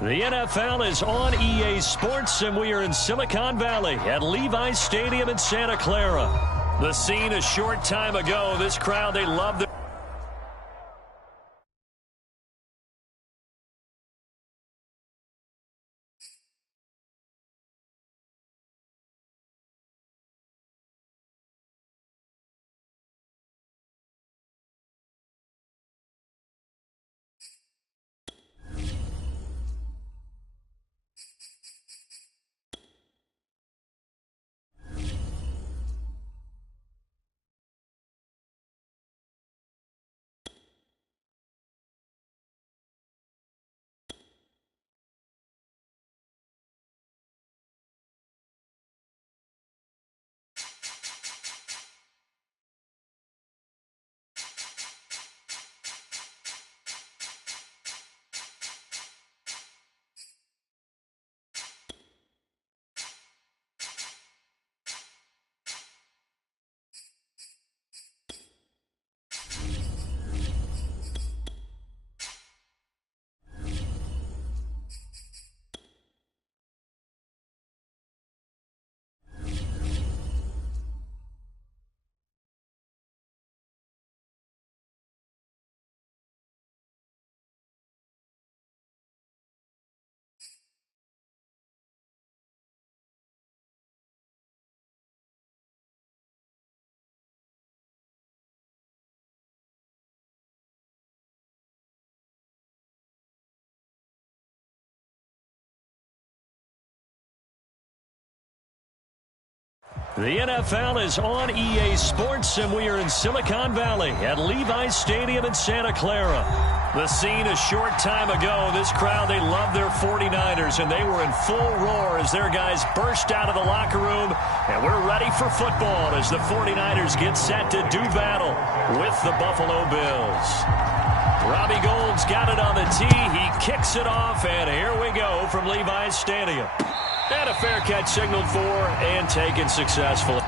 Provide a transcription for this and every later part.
The NFL is on EA Sports, and we are in Silicon Valley at Levi's Stadium in Santa Clara. The scene a short time ago. This crowd, they love the... The NFL is on EA Sports, and we are in Silicon Valley at Levi's Stadium in Santa Clara. The scene a short time ago. This crowd, they love their 49ers, and they were in full roar as their guys burst out of the locker room. And we're ready for football as the 49ers get set to do battle with the Buffalo Bills. Robbie Gould's got it on the tee. He kicks it off, and here we go from Levi's Stadium. And a fair catch signaled for and taken successfully.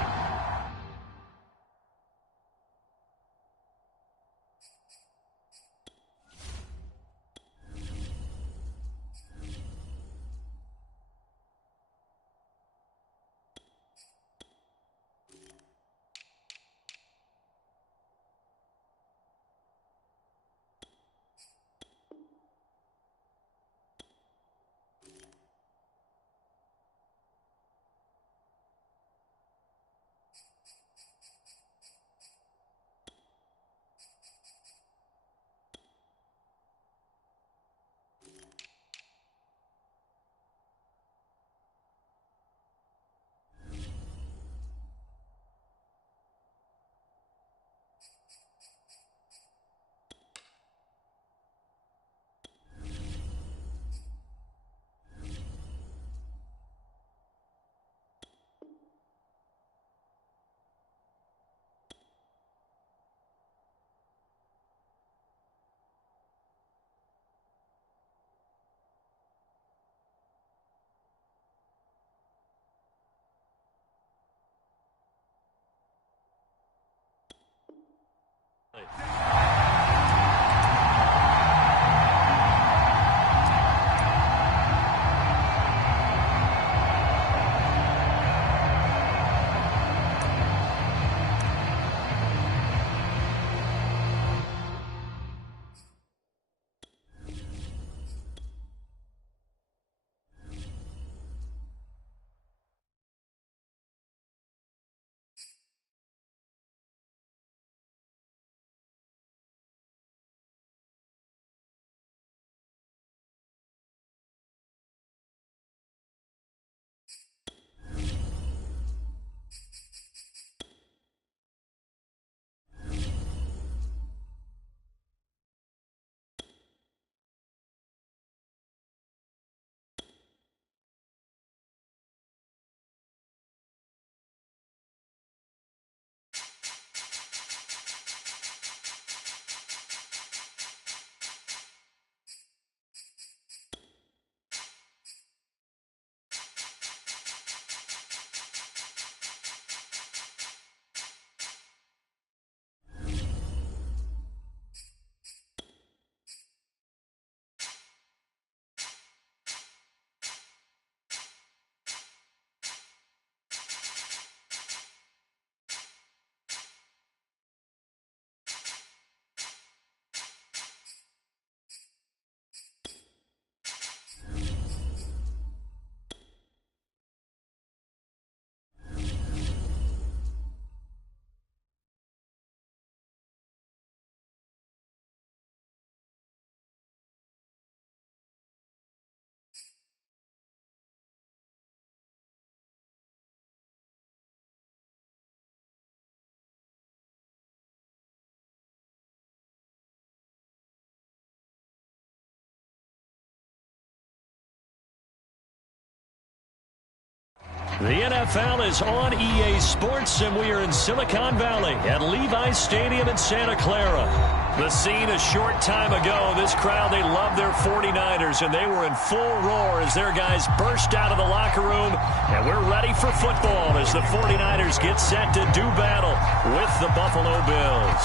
The NFL is on EA Sports, and we are in Silicon Valley at Levi's Stadium in Santa Clara. The scene a short time ago, this crowd, they love their 49ers, and they were in full roar as their guys burst out of the locker room. And we're ready for football as the 49ers get set to do battle with the Buffalo Bills.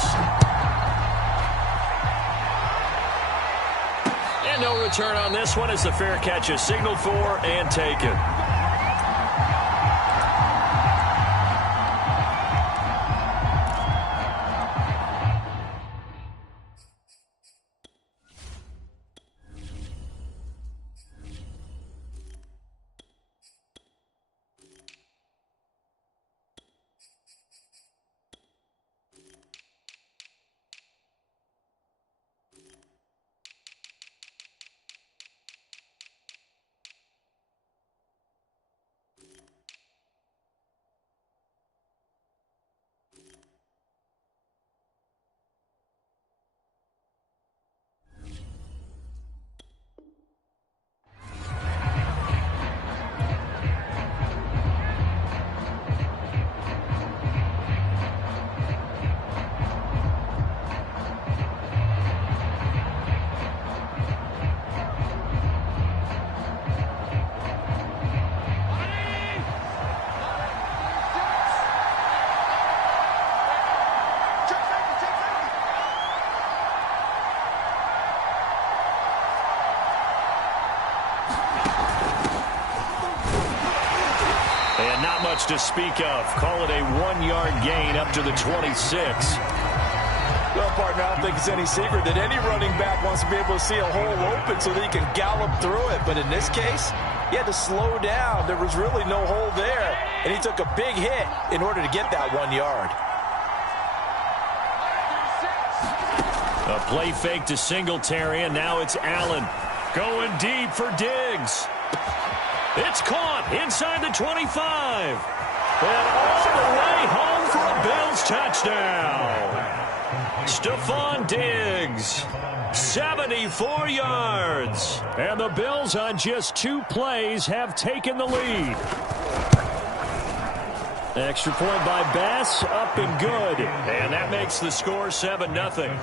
And no return on this one as the fair catch is signaled for and taken. To speak of. Call it a 1-yard gain up to the 26. Well, partner, I don't think it's any secret that any running back wants to be able to see a hole open so that he can gallop through it. But in this case, he had to slow down. There was really no hole there, and he took a big hit in order to get that 1 yard. A play fake to Singletary, and now it's Allen going deep for Diggs. It's caught inside the 25. And all the way home for a Bills touchdown. Stephon Diggs, 74 yards. And the Bills on just 2 plays have taken the lead. Extra point by Bass, up and good. And that makes the score 7-0.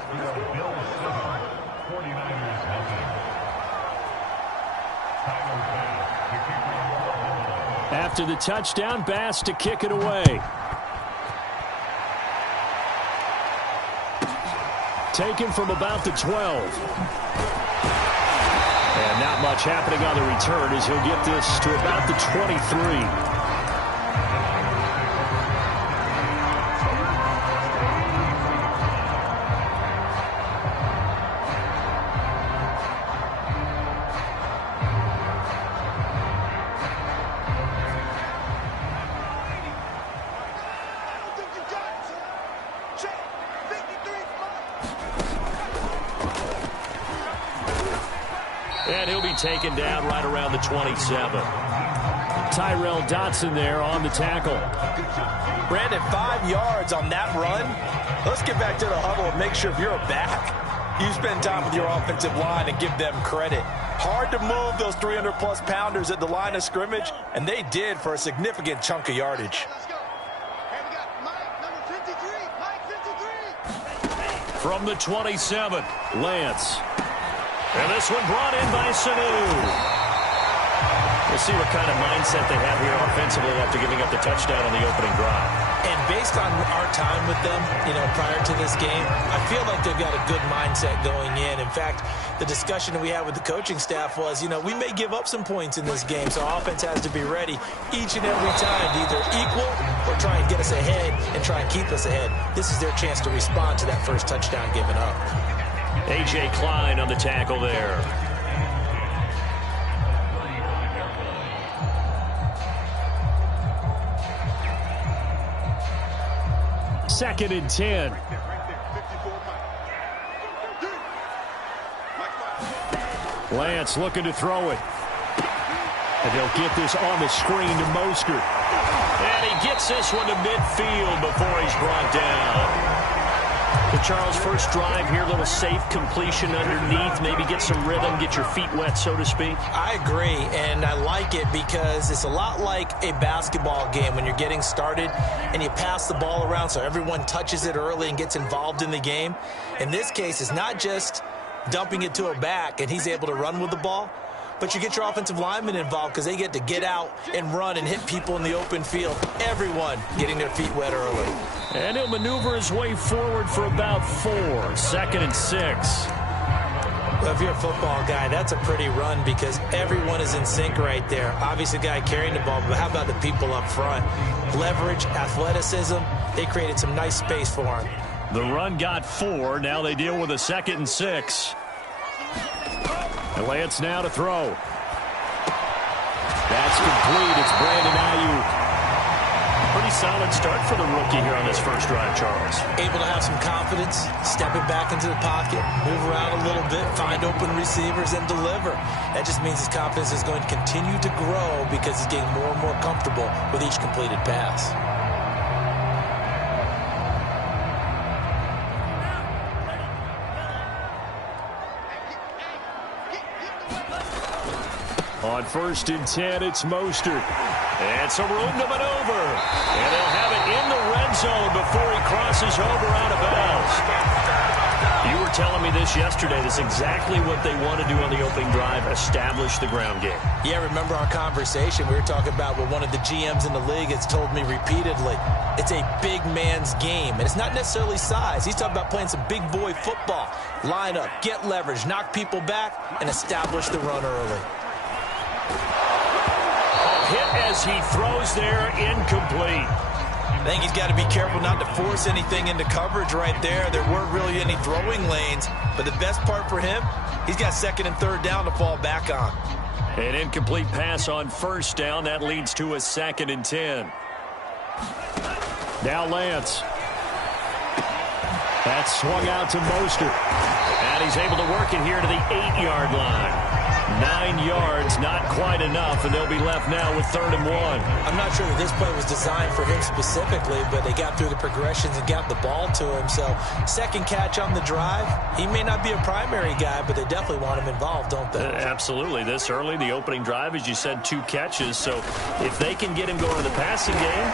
After the touchdown, Bass to kick it away. Taken from about the 12. And not much happening on the return as he'll get this to about the 23. And he'll be taken down right around the 27. Tyrell Dotson there on the tackle. Brandon, 5 yards on that run. Let's get back to the huddle and make sure if you're a back, you spend time with your offensive line and give them credit. Hard to move those 300-plus pounders at the line of scrimmage, and they did for a significant chunk of yardage. From the 27, Lance. And this one brought in by Sanu. We'll see what kind of mindset they have here offensively after giving up the touchdown on the opening drive. And based on our time with them, prior to this game, I feel like they've got a good mindset going in. In fact, the discussion that we had with the coaching staff was, we may give up some points in this game, so our offense has to be ready each and every time to either equal or try and get us ahead and try and keep us ahead. This is their chance to respond to that first touchdown given up. A.J. Klein on the tackle there. Second and 10. Lance looking to throw it. And they'll get this on the screen to Mostert. And he gets this one to midfield before he's brought down. Well, Charles, first drive here, a little safe completion underneath, maybe get some rhythm, get your feet wet, so to speak. I agree, and I like it because it's a lot like a basketball game when you're getting started and you pass the ball around so everyone touches it early and gets involved in the game. In this case, it's not just dumping it to a back and he's able to run with the ball, but you get your offensive linemen involved because they get to get out and run and hit people in the open field. Everyone getting their feet wet early. And he'll maneuver his way forward for about 4. 2nd and 6. Well, if you're a football guy, that's a pretty run because everyone is in sync right there. Obviously, the guy carrying the ball, but how about the people up front? Leverage, athleticism, they created some nice space for him. The run got 4. Now they deal with a 2nd and 6. And Lance now to throw. That's complete. It's Brandon Ayuk. Pretty solid start for the rookie here on this first drive, Charles. Able to have some confidence, stepping back into the pocket, move around a little bit, find open receivers, and deliver. That just means his confidence is going to continue to grow because he's getting more and more comfortable with each completed pass. On 1st and 10, it's Mostert. And some room to maneuver. And they'll have it in the red zone before he crosses over out of bounds. You were telling me this yesterday. This is exactly what they want to do on the opening drive, establish the ground game. Yeah, remember our conversation. We were talking about what one of the GMs in the league has told me repeatedly. It's a big man's game, and it's not necessarily size. He's talking about playing some big boy football. Line up, get leverage, knock people back, and establish the run early. Hit as he throws there, incomplete. I think he's got to be careful not to force anything into coverage right there. There weren't really any throwing lanes, but the best part for him, he's got 2nd and 3rd down to fall back on. An incomplete pass on 1st down. That leads to a 2nd and 10. Now Lance. That's swung out to Mostert. And he's able to work it here to the 8-yard line. 9 yards, not quite enough, and they'll be left now with 3rd and 1. I'm not sure that this play was designed for him specifically, but they got through the progressions and got the ball to him. So, 2nd catch on the drive. He may not be a primary guy, but they definitely want him involved, don't they? Absolutely. This early, the opening drive, as you said, 2 catches. So, if they can get him going to the passing game,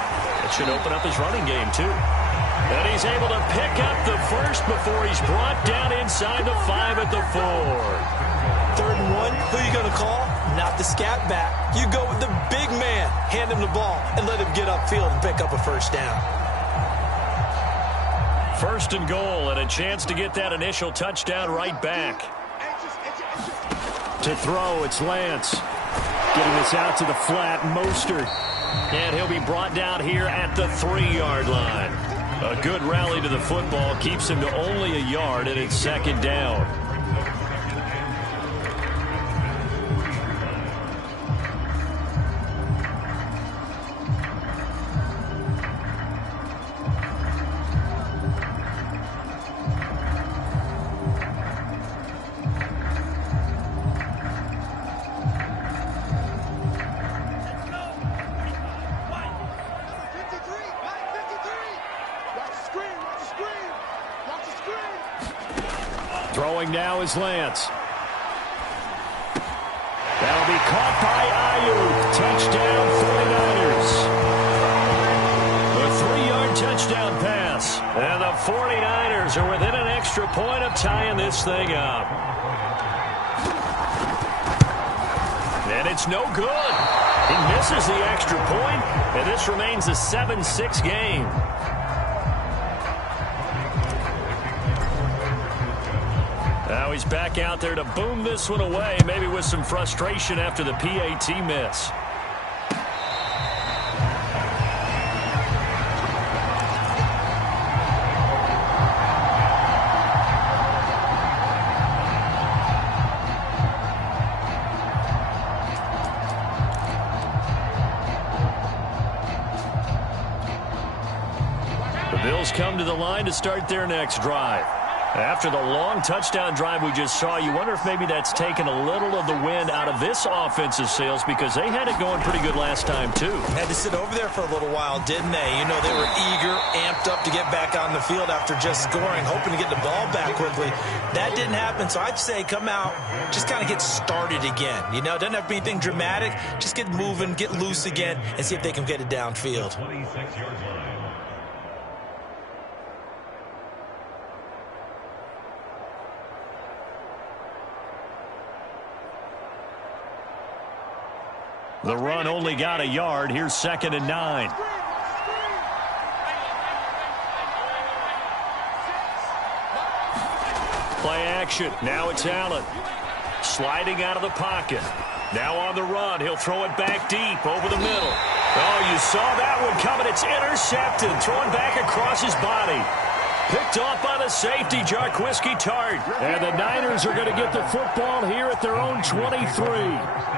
it should open up his running game, too. And he's able to pick up the first before he's brought down inside the 5 at the 4. 3rd and 1, who are you going to call? Not the scat back. You go with the big man. Hand him the ball and let him get upfield and pick up a 1st down. 1st and goal and a chance to get that initial touchdown right back. To throw, it's Lance. Getting this out to the flat, Mostert. And he'll be brought down here at the 3-yard line. A good rally to the football keeps him to only a yard, and it's 2nd down. Throwing now is Lance. That'll be caught by Ayuk. Touchdown 49ers. The 3-yard touchdown pass. And the 49ers are within an extra point of tying this thing up. And it's no good. He misses the extra point, and this remains a 7-6 game. Now he's back out there to boom this one away, maybe with some frustration after the PAT miss. The Bills come to the line to start their next drive. After the long touchdown drive we just saw, you wonder if maybe that's taken a little of the wind out of this offensive sails, because they had it going pretty good last time, too. Had to sit over there for a little while, didn't they? You know, they were eager, amped up to get back on the field after just scoring, hoping to get the ball back quickly. That didn't happen, so I'd say come out, just kind of get started again. You know, it doesn't have to be anything dramatic. Just get moving, get loose again, and see if they can get it downfield. The run only got a yard. Here's 2nd and 9. Play action. Now it's Allen. Sliding out of the pocket. Now on the run. He'll throw it back deep over the middle. Oh, you saw that one coming. It's intercepted. Thrown back across his body. Picked off by the safety, Jarquiski Tart. And the Niners are going to get the football here at their own 23.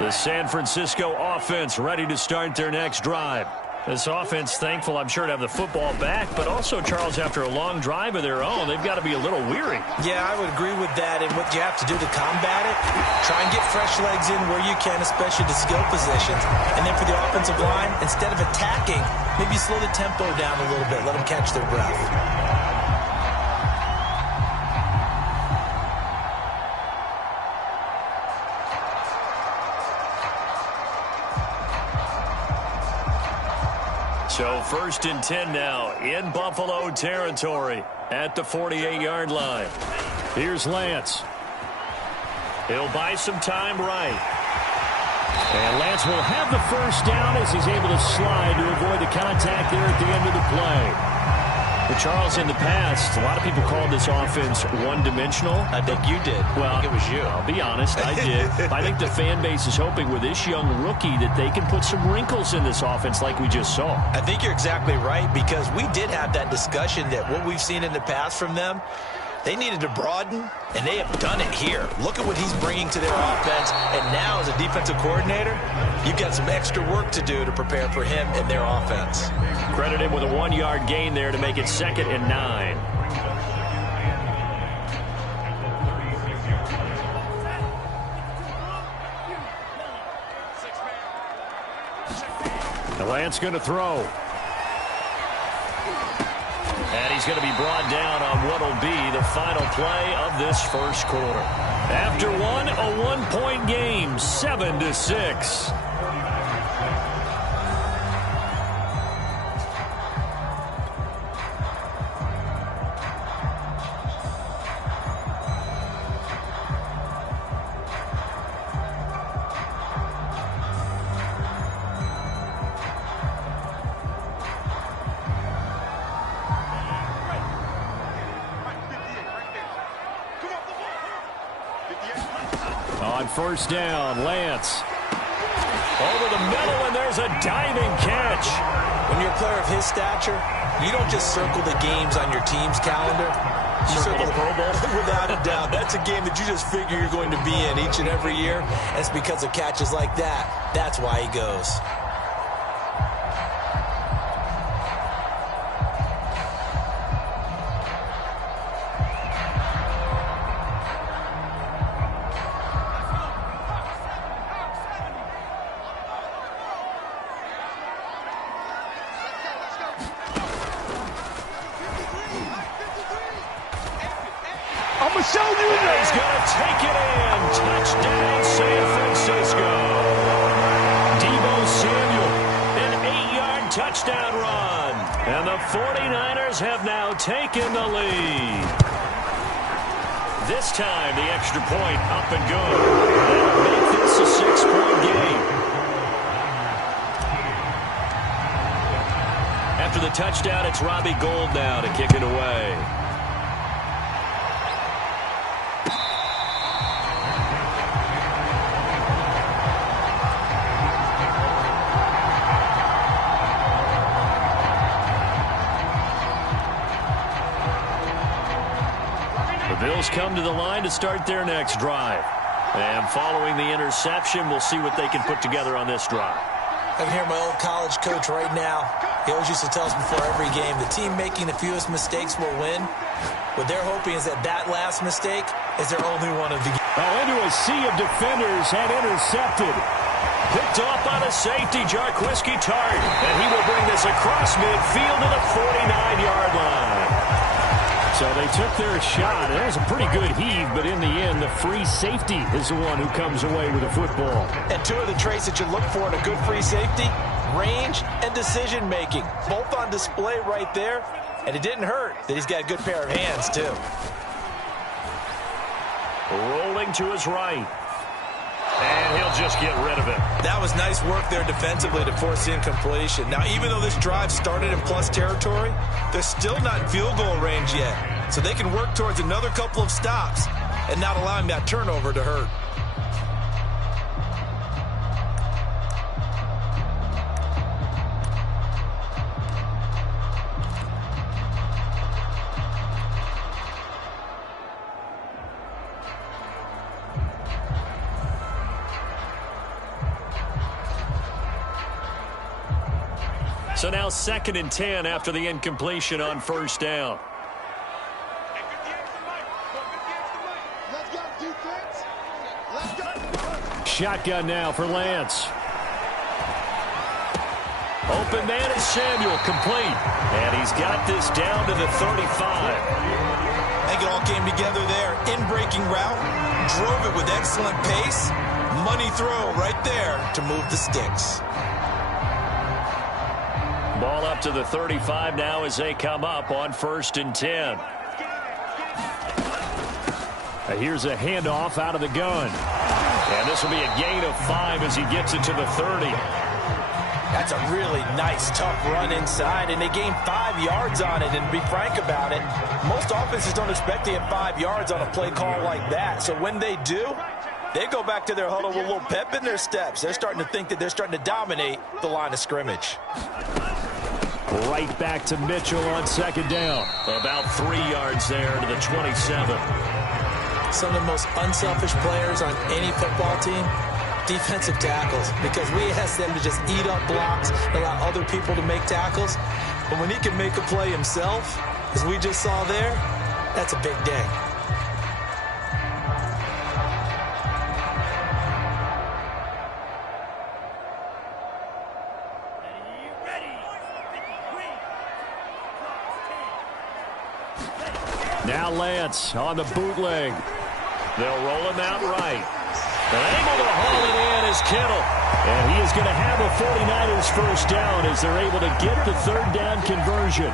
The San Francisco offense ready to start their next drive. This offense thankful, I'm sure, to have the football back, but also, Charles, after a long drive of their own, they've got to be a little weary. Yeah, I would agree with that, and what you have to do to combat it, try and get fresh legs in where you can, especially the skill positions. And then for the offensive line, instead of attacking, maybe slow the tempo down a little bit, let them catch their breath. So 1st and 10 now in Buffalo territory at the 48-yard line. Here's Lance. He'll buy some time right. And Lance will have the first down as he's able to slide to avoid the contact there at the end of the play. But Charles, in the past, a lot of people called this offense one-dimensional. I think you did. Well, I think it was you. I'll be honest, I did. I think the fan base is hoping with this young rookie that they can put some wrinkles in this offense like we just saw. I think you're exactly right, because we did have that discussion that what we've seen in the past from them, they needed to broaden, and they have done it here. Look at what he's bringing to their offense, and now as a defensive coordinator, you've got some extra work to do to prepare for him and their offense. Credit him with a 1-yard gain there to make it 2nd and 9. The Lance going to throw. And he's going to be brought down on what will be the final play of this first quarter. After one, a 1-point game, 7-6. On 1st down, Lance. Over the middle, and there's a diving catch. When you're a player of his stature, you don't just circle the games on your team's calendar. You circle the Pro Bowl. Without a doubt. That's a game that you just figure you're going to be in each and every year. And it's because of catches like that. That's why he goes. He's going to take it in. Touchdown, San Francisco. Deebo Samuel, an 8-yard touchdown run. And the 49ers have now taken the lead. This time, the extra point up and good. That'll make this a 6-point game. After the touchdown, it's Robbie Gould now to kick it away. The Bills come to the line to start their next drive. And following the interception, we'll see what they can put together on this drive. I can hear my old college coach right now. He always used to tell us before every game, the team making the fewest mistakes will win. What they're hoping is that last mistake is their only one of the game. Oh, into a sea of defenders and intercepted. Picked off by the safety, Jarquiski Tart. And he will bring this across midfield to the 49-yard line. So they took their shot. It was a pretty good heave, but in the end, the free safety is the one who comes away with the football. And two of the traits that you look for in a good free safety, range and decision-making. Both on display right there. And it didn't hurt that he's got a good pair of hands, too. Rolling to his right. And he'll just get rid of it. That was nice work there defensively to force the incompletion. Now, even though this drive started in plus territory, they're still not in field goal range yet. So they can work towards another couple of stops and not allowing that turnover to hurt. So now 2nd and 10 after the incompletion on first down. Shotgun now for Lance. Open man is Samuel, complete. And he's got this down to the 35. I think it all came together there. In-breaking route, drove it with excellent pace. Money throw right there to move the sticks. Ball up to the 35 now as they come up on 1st and 10. Here's a handoff out of the gun. And this will be a gain of 5 as he gets it to the 30. That's a really nice, tough run inside, and they gained 5 yards on it. And to be frank about it, most offenses don't expect to get 5 yards on a play call like that. So when they do, they go back to their huddle with a little pep in their steps. They're starting to think that they're starting to dominate the line of scrimmage. Right back to Mitchell on 2nd down. About 3 yards there to the 27. Some of the most unselfish players on any football team, defensive tackles, because we ask them to just eat up blocks, allow other people to make tackles. But when he can make a play himself, as we just saw there, that's a big day. Now Lance on the bootleg. They'll roll him out right. And able to haul it in is Kittle. And he is going to have a 49ers first down as they're able to get the 3rd down conversion.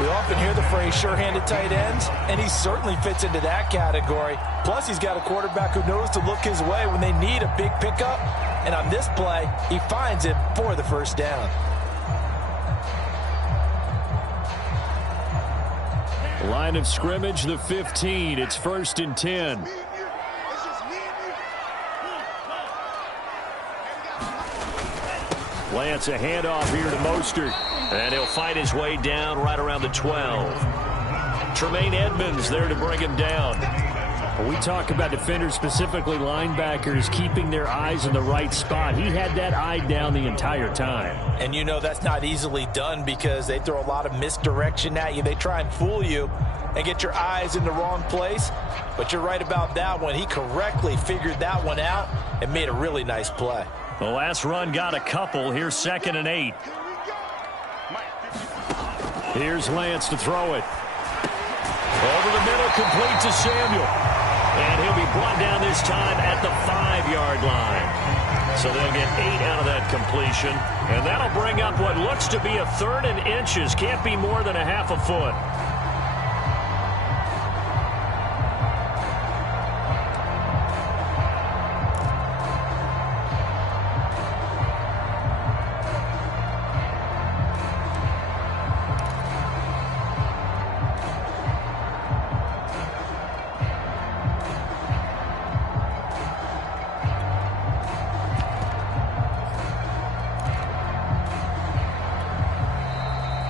We often hear the phrase sure-handed tight ends, and he certainly fits into that category. Plus, he's got a quarterback who knows to look his way when they need a big pickup. And on this play, he finds it for the first down. Line of scrimmage, the 15. It's 1st and 10. Lance a handoff here to Mostert. And he'll fight his way down right around the 12. Tremaine Edmonds there to bring him down. We talk about defenders, specifically linebackers, keeping their eyes in the right spot. He had that eye down the entire time. And you know that's not easily done because they throw a lot of misdirection at you. They try and fool you and get your eyes in the wrong place. But you're right about that one. He correctly figured that one out and made a really nice play. The last run got a couple. Here's 2nd and 8. Here's Lance to throw it. Over the middle, complete to Samuel. And he'll be brought down this time at the 5-yard line. So they'll get 8 out of that completion. And that'll bring up what looks to be a 3rd and inches. Can't be more than a half a foot.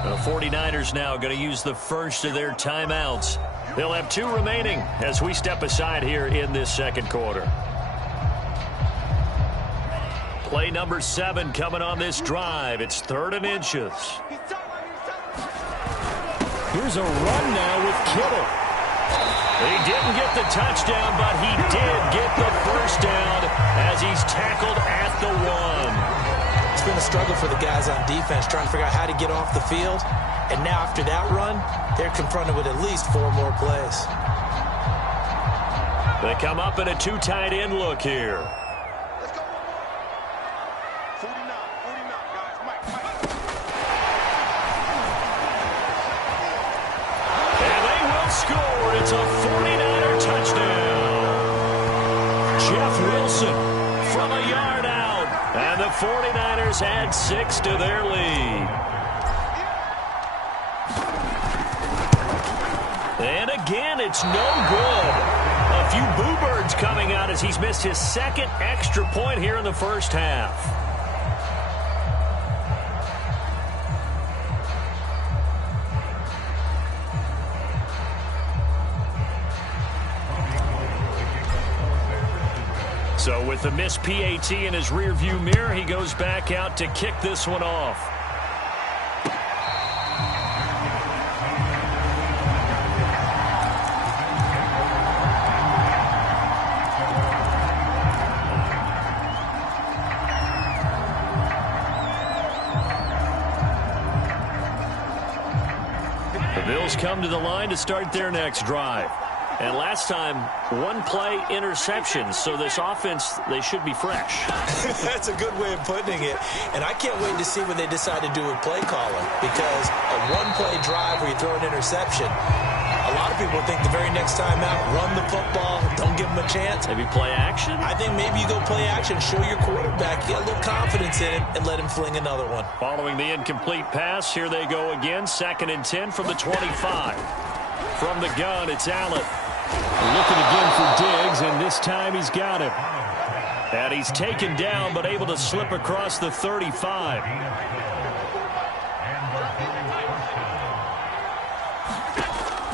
The 49ers now going to use the first of their timeouts. They'll have 2 remaining as we step aside here in this 2nd quarter. Play number 7 coming on this drive. It's 3rd and inches. Here's a run now with Kittle. He didn't get the touchdown, but he did get the first down as he's tackled at the 1. It's been a struggle for the guys on defense trying to figure out how to get off the field. And now after that run, they're confronted with at least 4 more plays. They come up in a 2 tight end look here. Let's go. 49, guys. Mike. And they will score. It's a 49er touchdown. Jeff Wilson from a yard out. And the 49ers add 6 to their lead. And again, it's no good. A few boo birds coming out as he's missed his 2nd extra point here in the first half. So with the missed PAT in his rearview mirror, he goes back out to kick this one off. Bills come to the line to start their next drive. And last time, 1-play interception. So this offense, they should be fresh. That's a good way of putting it. And I can't wait to see what they decide to do with play calling. Because a 1-play drive where you throw an interception, a lot of people think the very next time out, run the football, don't give them a chance. Maybe play action? I think maybe you go play action, show your quarterback, get a little confidence in him, and let him fling another one. Following the incomplete pass, here they go again. 2nd and 10 from the 25. From the gun, it's Allen. Looking again for Diggs, and this time he's got him. And he's taken down, but able to slip across the 35.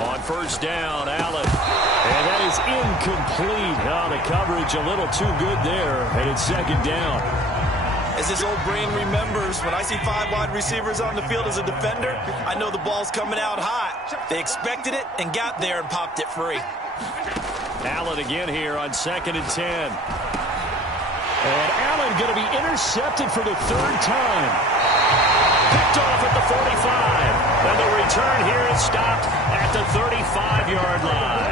On first down, Allen. And that is incomplete. Oh, the coverage a little too good there, and it's 2nd down. As his old brain remembers, when I see 5 wide receivers on the field as a defender, I know the ball's coming out hot. They expected it and got there and popped it free. Allen again here on 2nd and 10. And Allen going to be intercepted for the 3rd time. Picked off at the 45. And the return here is stopped at the 35-yard line.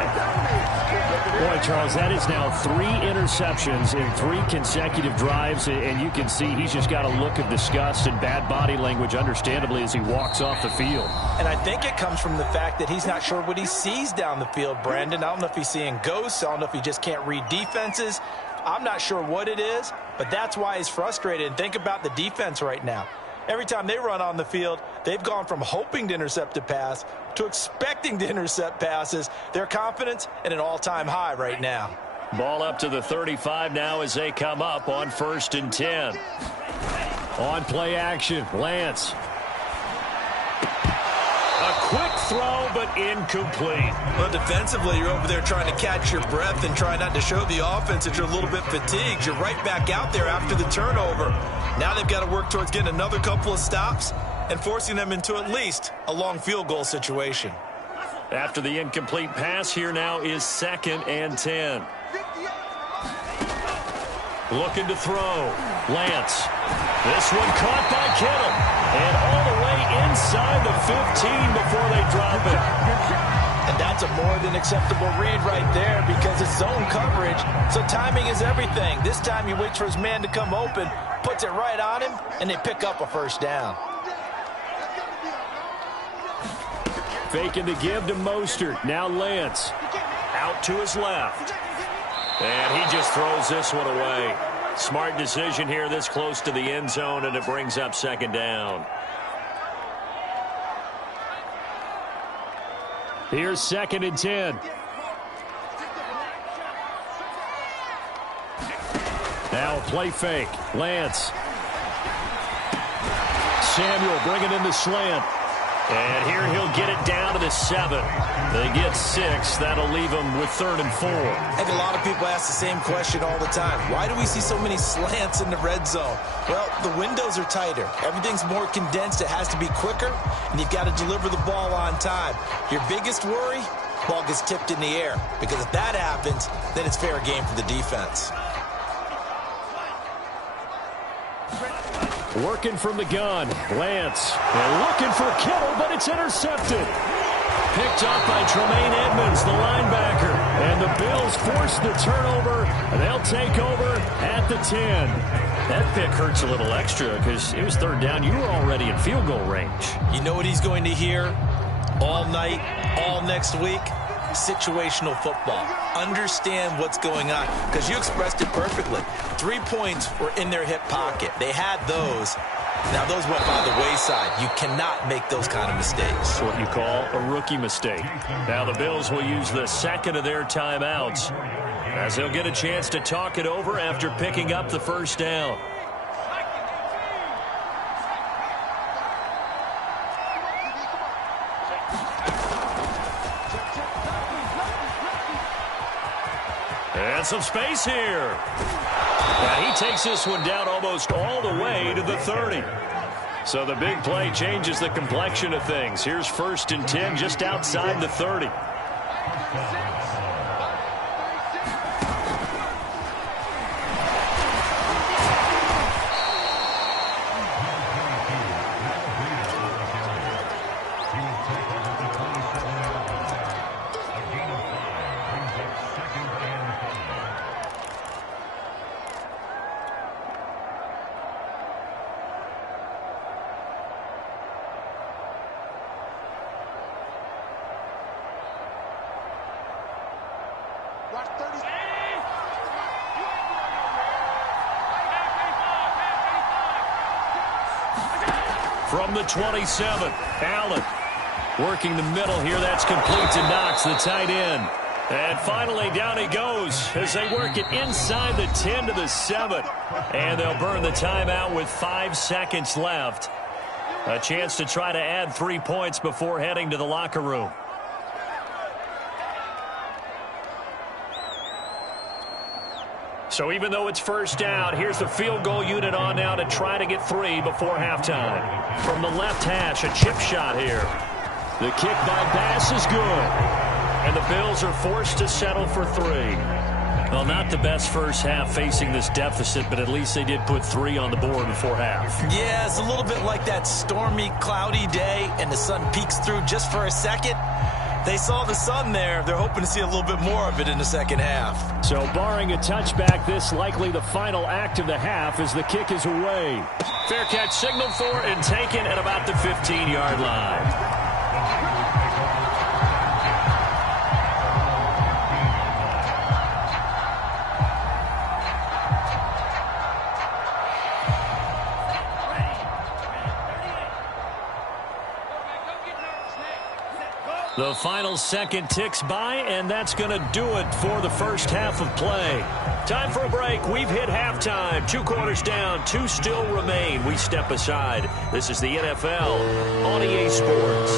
Boy, Charles, that is now 3 interceptions in 3 consecutive drives, and you can see he's just got a look of disgust and bad body language, understandably, as he walks off the field. And I think it comes from the fact that he's not sure what he sees down the field, Brandon. I don't know if he's seeing ghosts. I don't know if he just can't read defenses. I'm not sure what it is, but that's why he's frustrated. And think about the defense right now. Every time they run on the field, they've gone from hoping to intercept a pass to expecting to intercept passes. Their confidence at an all-time high right now. Ball up to the 35 now as they come up on 1st and 10. On play action, Lance. A quick throw, but incomplete. Well, defensively, you're over there trying to catch your breath and try not to show the offense that you're a little bit fatigued. You're right back out there after the turnover. Now they've got to work towards getting another couple of stops and forcing them into at least a long field goal situation. After the incomplete pass, here now is 2nd and 10. Looking to throw. Lance. This one caught by Kittle. And all the way inside the 15 before they drop it. And that's a more than acceptable read right there because it's zone coverage. So timing is everything. This time he waits for his man to come open, puts it right on him, and they pick up a first down. Faking the give to Mostert. Now Lance. Out to his left. And he just throws this one away. Smart decision here this close to the end zone, and it brings up 2nd down. Here's 2nd and 10. Now a play fake. Lance. Samuel bringing in the slant. And here he'll get it down to the 7. They get 6. That'll leave them with 3rd and 4. I think a lot of people ask the same question all the time. Why do we see so many slants in the red zone? Well, the windows are tighter. Everything's more condensed. It has to be quicker, and you've got to deliver the ball on time. Your biggest worry? Ball gets tipped in the air, because if that happens, then it's fair game for the defense. Working from the gun, Lance. They're looking for Kittle, but it's intercepted. Picked up by Tremaine Edmonds, the linebacker. And the Bills force the turnover, and they'll take over at the 10. That pick hurts a little extra because it was 3rd down. You were already in field goal range. You know what he's going to hear all night, all next week? Situational football. Understand what's going on, because you expressed it perfectly. 3 points were in their hip pocket. They had those. Now those went by the wayside. You cannot make those kind of mistakes. That's what you call a rookie mistake. Now the Bills will use the 2nd of their timeouts as they'll get a chance to talk it over after picking up the 1st down. And some space here. And he takes this one down almost all the way to the 30. So the big play changes the complexion of things. Here's 1st and 10 just outside the 30. From the 27, Allen working the middle here. That's complete to Knox, the tight end. And finally, down he goes as they work it inside the 10 to the 7. And they'll burn the timeout with 5 seconds left. A chance to try to add 3 points before heading to the locker room. So even though it's 1st down, here's the field goal unit on now to try to get 3 before halftime. From the left hash, a chip shot here. The kick by Bass is good. And the Bills are forced to settle for 3. Well, not the best first half facing this deficit, but at least they did put 3 on the board before half. Yeah, it's a little bit like that stormy, cloudy day, and the sun peeks through just for a second. They saw the sun there. They're hoping to see a little bit more of it in the second half. So barring a touchback, this likely the final act of the half as the kick is away. Fair catch signaled for and taken at about the 15-yard line. The final second ticks by, and that's going to do it for the first half of play. Time for a break. We've hit halftime. 2 quarters down, 2 still remain. We step aside. This is the NFL on EA Sports.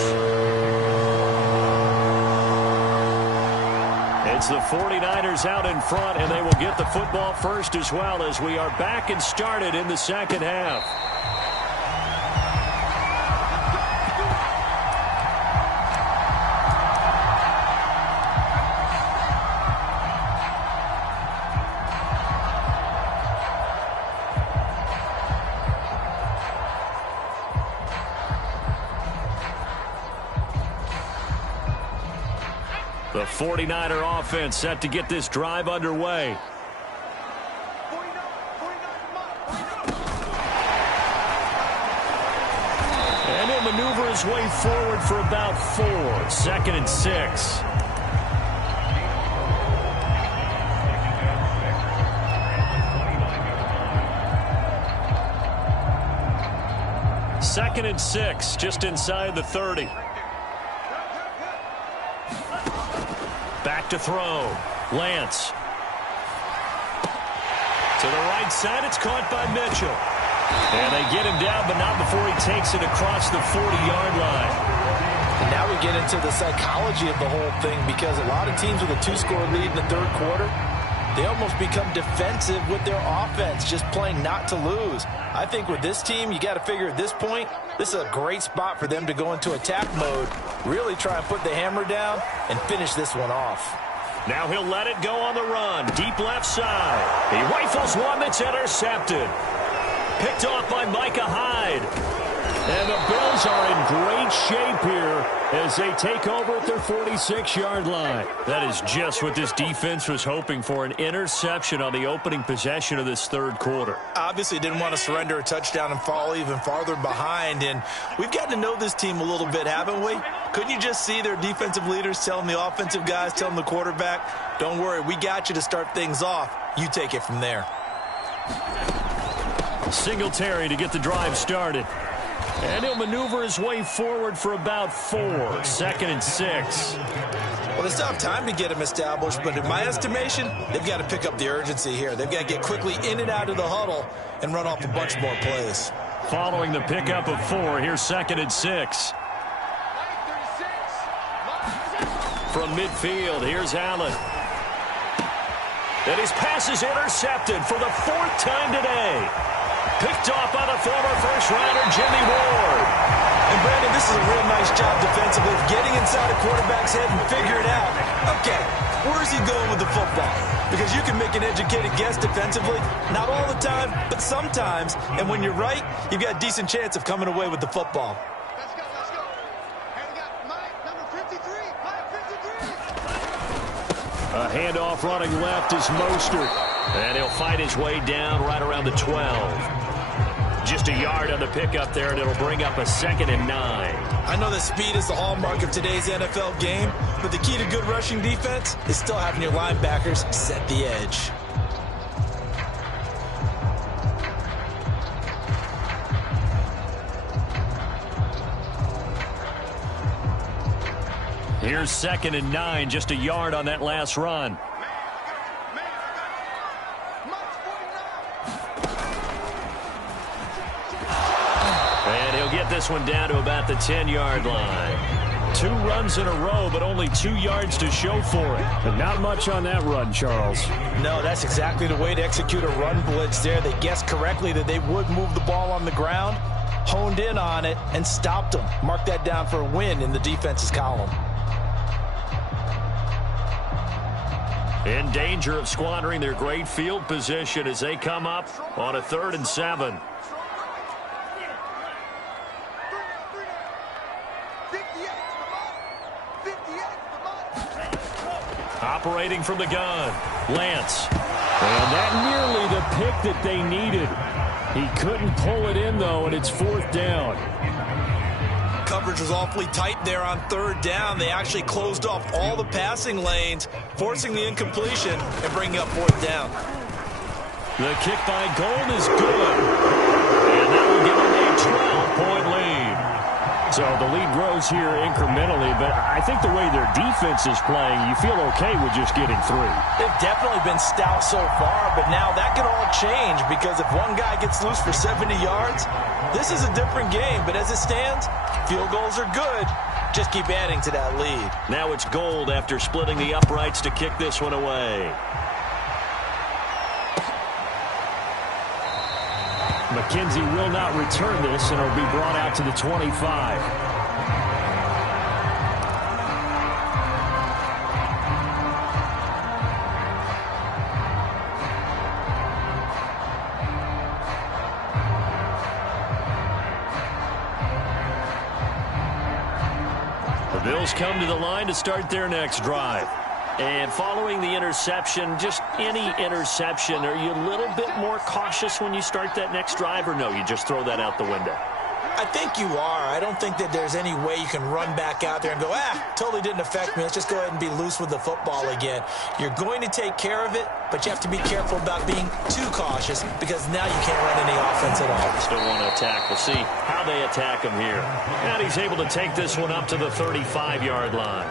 It's the 49ers out in front, and they will get the football first as well as we are back and started in the second half. The 49er offense set to get this drive underway. And he'll maneuver his way forward for about 4. 2nd and 6. Second and 6, just inside the 30. Back to throw. Lance. To the right side, it's caught by Mitchell. And they get him down, but not before he takes it across the 40-yard line. And now we get into the psychology of the whole thing, because a lot of teams with a 2-score lead in the third quarter, they almost become defensive with their offense, just playing not to lose. I think with this team, you got to figure at this point, this is a great spot for them to go into attack mode, really try and put the hammer down and finish this one off. Now he'll let it go on the run. Deep left side. He rifles one that's intercepted. Picked off by Micah Hyde. And the Bills are in great shape here as they take over at their 46-yard line. That is just what this defense was hoping for, an interception on the opening possession of this third quarter. Obviously didn't want to surrender a touchdown and fall even farther behind. And we've gotten to know this team a little bit, haven't we? Couldn't you just see their defensive leaders telling the offensive guys, telling the quarterback, don't worry, we got you to start things off. You take it from there. Singletary to get the drive started. And he'll maneuver his way forward for about 4. 2nd and 6. Well, they still have time to get him established, but in my estimation, they've got to pick up the urgency here. They've got to get quickly in and out of the huddle and run off a bunch more plays. Following the pickup of 4, here's 2nd and 6. From midfield, here's Allen. And his pass is intercepted for the 4th time today. Picked off by the former first-rounder, Jimmy Ward. And, Brandon, this is a real nice job defensively of getting inside a quarterback's head and figure it out. Okay, where is he going with the football? Because you can make an educated guess defensively. Not all the time, but sometimes. And when you're right, you've got a decent chance of coming away with the football. Let's go, let's go. And we got Mike, number 53. Mike 53. A handoff running left is Mostert. And he'll fight his way down right around the 12. Just a yard on the pickup there, and it'll bring up a 2nd and 9. I know that speed is the hallmark of today's NFL game, but the key to good rushing defense is still having your linebackers set the edge. Here's 2nd and 9, just a yard on that last run. And he'll get this one down to about the 10-yard line. 2 runs in a row, but only 2 yards to show for it. But not much on that run, Charles. No, that's exactly the way to execute a run blitz there. They guessed correctly that they would move the ball on the ground, honed in on it, and stopped them. Mark that down for a win in the defense's column. In danger of squandering their great field position as they come up on a 3rd and 7. Operating from the gun, Lance. And that nearly the pick that they needed. He couldn't pull it in, though, and it's 4th down. Coverage was awfully tight there on 3rd down. They actually closed off all the passing lanes, forcing the incompletion and bringing up 4th down. The kick by Gold is good. And that will give them a 12-point lead. So the lead grows here incrementally, but I think the way their defense is playing, you feel okay with just getting 3. They've definitely been stout so far, but now that can all change because if one guy gets loose for 70 yards, this is a different game. But as it stands, field goals are good. Just keep adding to that lead. Now it's Gold after splitting the uprights to kick this one away. McKenzie will not return this, and it'll be brought out to the 25. The Bills come to the line to start their next drive. And following the interception, just any interception, are you a little bit more cautious when you start that next drive, or no, you just throw that out the window? I think you are. I don't think that there's any way you can run back out there and go, totally didn't affect me. Let's just go ahead and be loose with the football again. You're going to take care of it, but you have to be careful about being too cautious because now you can't run any offense at all. Still want to attack. We'll see how they attack him here. And he's able to take this one up to the 35-yard line.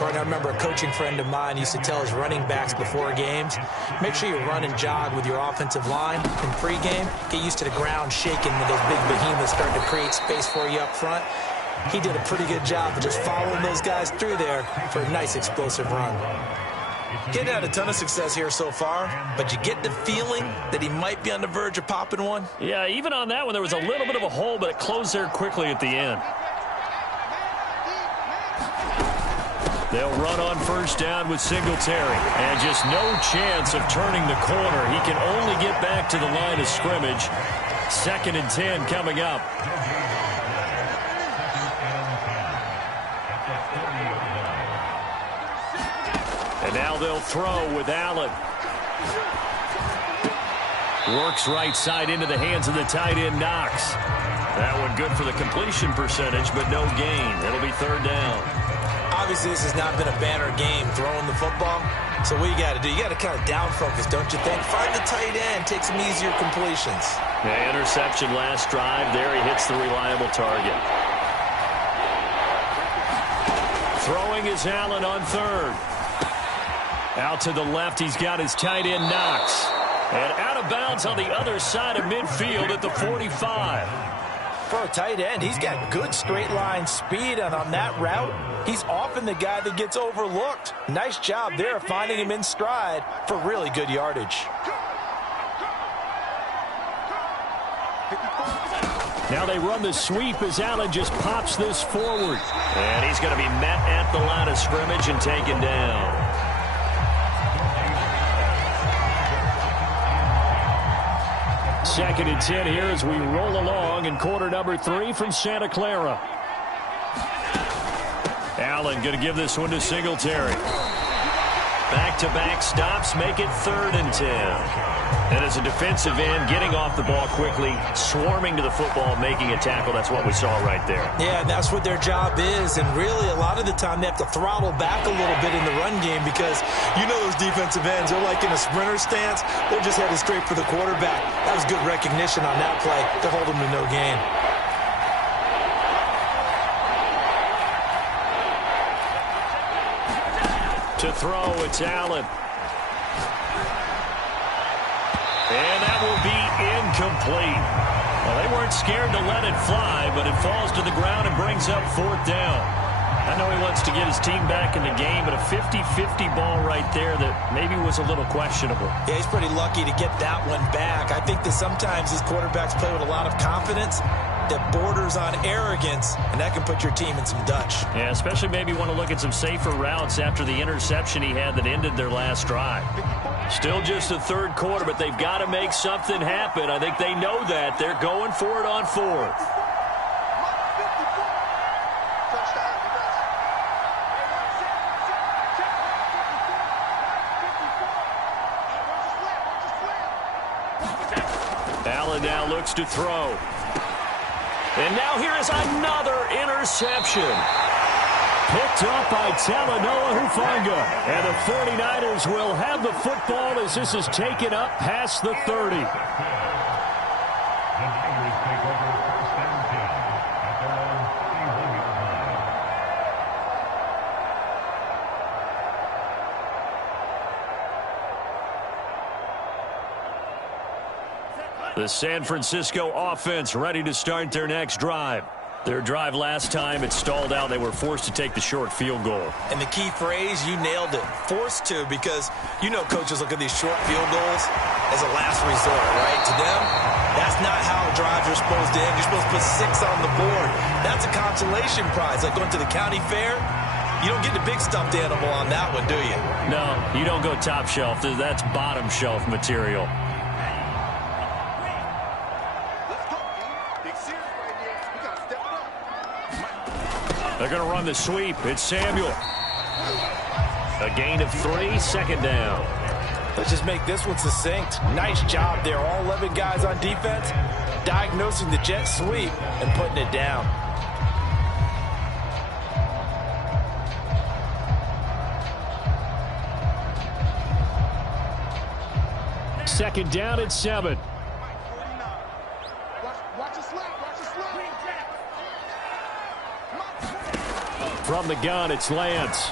I remember a coaching friend of mine used to tell his running backs before games, make sure you run and jog with your offensive line in pregame. Get used to the ground shaking when those big behemoths start to create space for you up front. He did a pretty good job of just following those guys through there for a nice explosive run. Getting had a ton of success here so far, but you get the feeling that he might be on the verge of popping one. Yeah, even on that one, there was a little bit of a hole, but it closed there quickly at the end. They'll run on first down with Singletary. And just no chance of turning the corner. He can only get back to the line of scrimmage. 2nd and 10 coming up. And now they'll throw with Allen. Works right side into the hands of the tight end, Knox. That one good for the completion percentage, but no gain. It'll be 3rd down. Obviously, this has not been a banner game throwing the football. So what you got to do, you got to kind of down focus, don't you think? Find the tight end, take some easier completions. Yeah, interception last drive. There he hits the reliable target. Throwing is Allen on 3rd. Out to the left, he's got his tight end, Knox. And out of bounds on the other side of midfield at the 45. For a tight end, he's got good straight line speed, and on that route, he's often the guy that gets overlooked. Nice job there finding him in stride for really good yardage. Now they run the sweep as Allen just pops this forward. And he's going to be met at the line of scrimmage and taken down. Second and 10 here as we roll along in quarter number 3 from Santa Clara. Allen going to give this one to Singletary. Back-to-back stops make it 3rd and 10. And as a defensive end, getting off the ball quickly, swarming to the football, making a tackle, that's what we saw right there. Yeah, and that's what their job is. And really, a lot of the time, they have to throttle back a little bit in the run game because you know those defensive ends, they're like in a sprinter stance. They're just headed straight for the quarterback. That was good recognition on that play to hold them to no gain. To throw, it's Allen. And that will be incomplete. Well, they weren't scared to let it fly, but it falls to the ground and brings up 4th down. I know he wants to get his team back in the game, but a 50-50 ball right there that maybe was a little questionable. Yeah, he's pretty lucky to get that one back. I think that sometimes these quarterbacks play with a lot of confidence that borders on arrogance, and that can put your team in some Dutch. Yeah, especially maybe want to look at some safer routes after the interception he had that ended their last drive. Still just the 3rd quarter, but they've got to make something happen. I think they know that. They're going for it on 4th. Allen now looks to throw. And now here is another interception. Picked up by Talanoa Hufanga. And the 49ers will have the football as this is taken up past the 30. The San Francisco offense ready to start their next drive. Their drive last time, it stalled out. They were forced to take the short field goal. And the key phrase, you nailed it. Forced to, because you know coaches look at these short field goals as a last resort, right? To them, that's not how drives are supposed to end. You're supposed to put 6 on the board. That's a consolation prize, like going to the county fair. You don't get the big stuffed animal on that one, do you? No, you don't go top shelf. That's bottom shelf material. They're going to run the sweep. It's Samuel. A gain of 3, 2nd down. Let's just make this one succinct. Nice job there. All 11 guys on defense diagnosing the jet sweep and putting it down. Second down at 7. From the gun, it's Lance.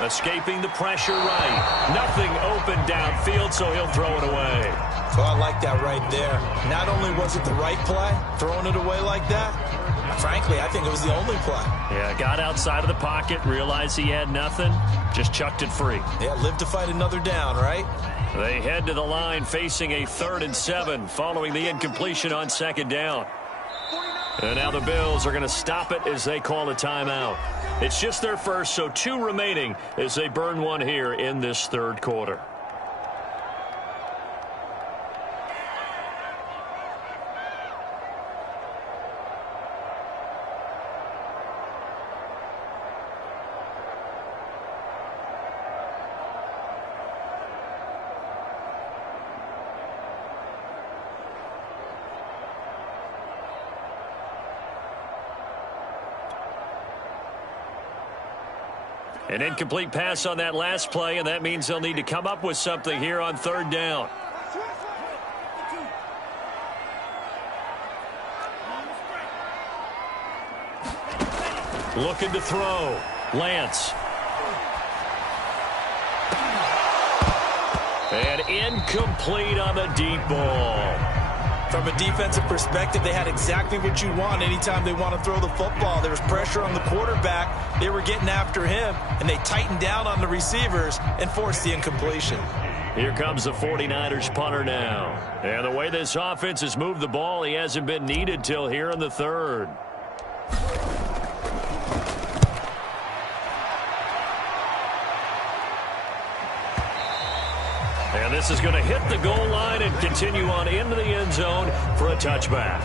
Escaping the pressure right. Nothing open downfield, so he'll throw it away. Oh, I like that right there. Not only was it the right play, throwing it away like that, frankly, I think it was the only play. Yeah, got outside of the pocket, realized he had nothing, just chucked it free. Yeah, live to fight another down, right? They head to the line facing a 3rd and 7 following the incompletion on 2nd down. And now the Bills are going to stop it as they call a timeout. It's just their first, so 2 remaining as they burn one here in this 3rd quarter. An incomplete pass on that last play, and that means they'll need to come up with something here on 3rd down. Looking to throw. Lance. And incomplete on the deep ball. From a defensive perspective, they had exactly what you want anytime they want to throw the football. There was pressure on the quarterback. They were getting after him, and they tightened down on the receivers and forced the incompletion. Here comes the 49ers punter now. And the way this offense has moved the ball, he hasn't been needed till here in the 3rd. And this is going to hit the goal line and continue on into the end zone for a touchback.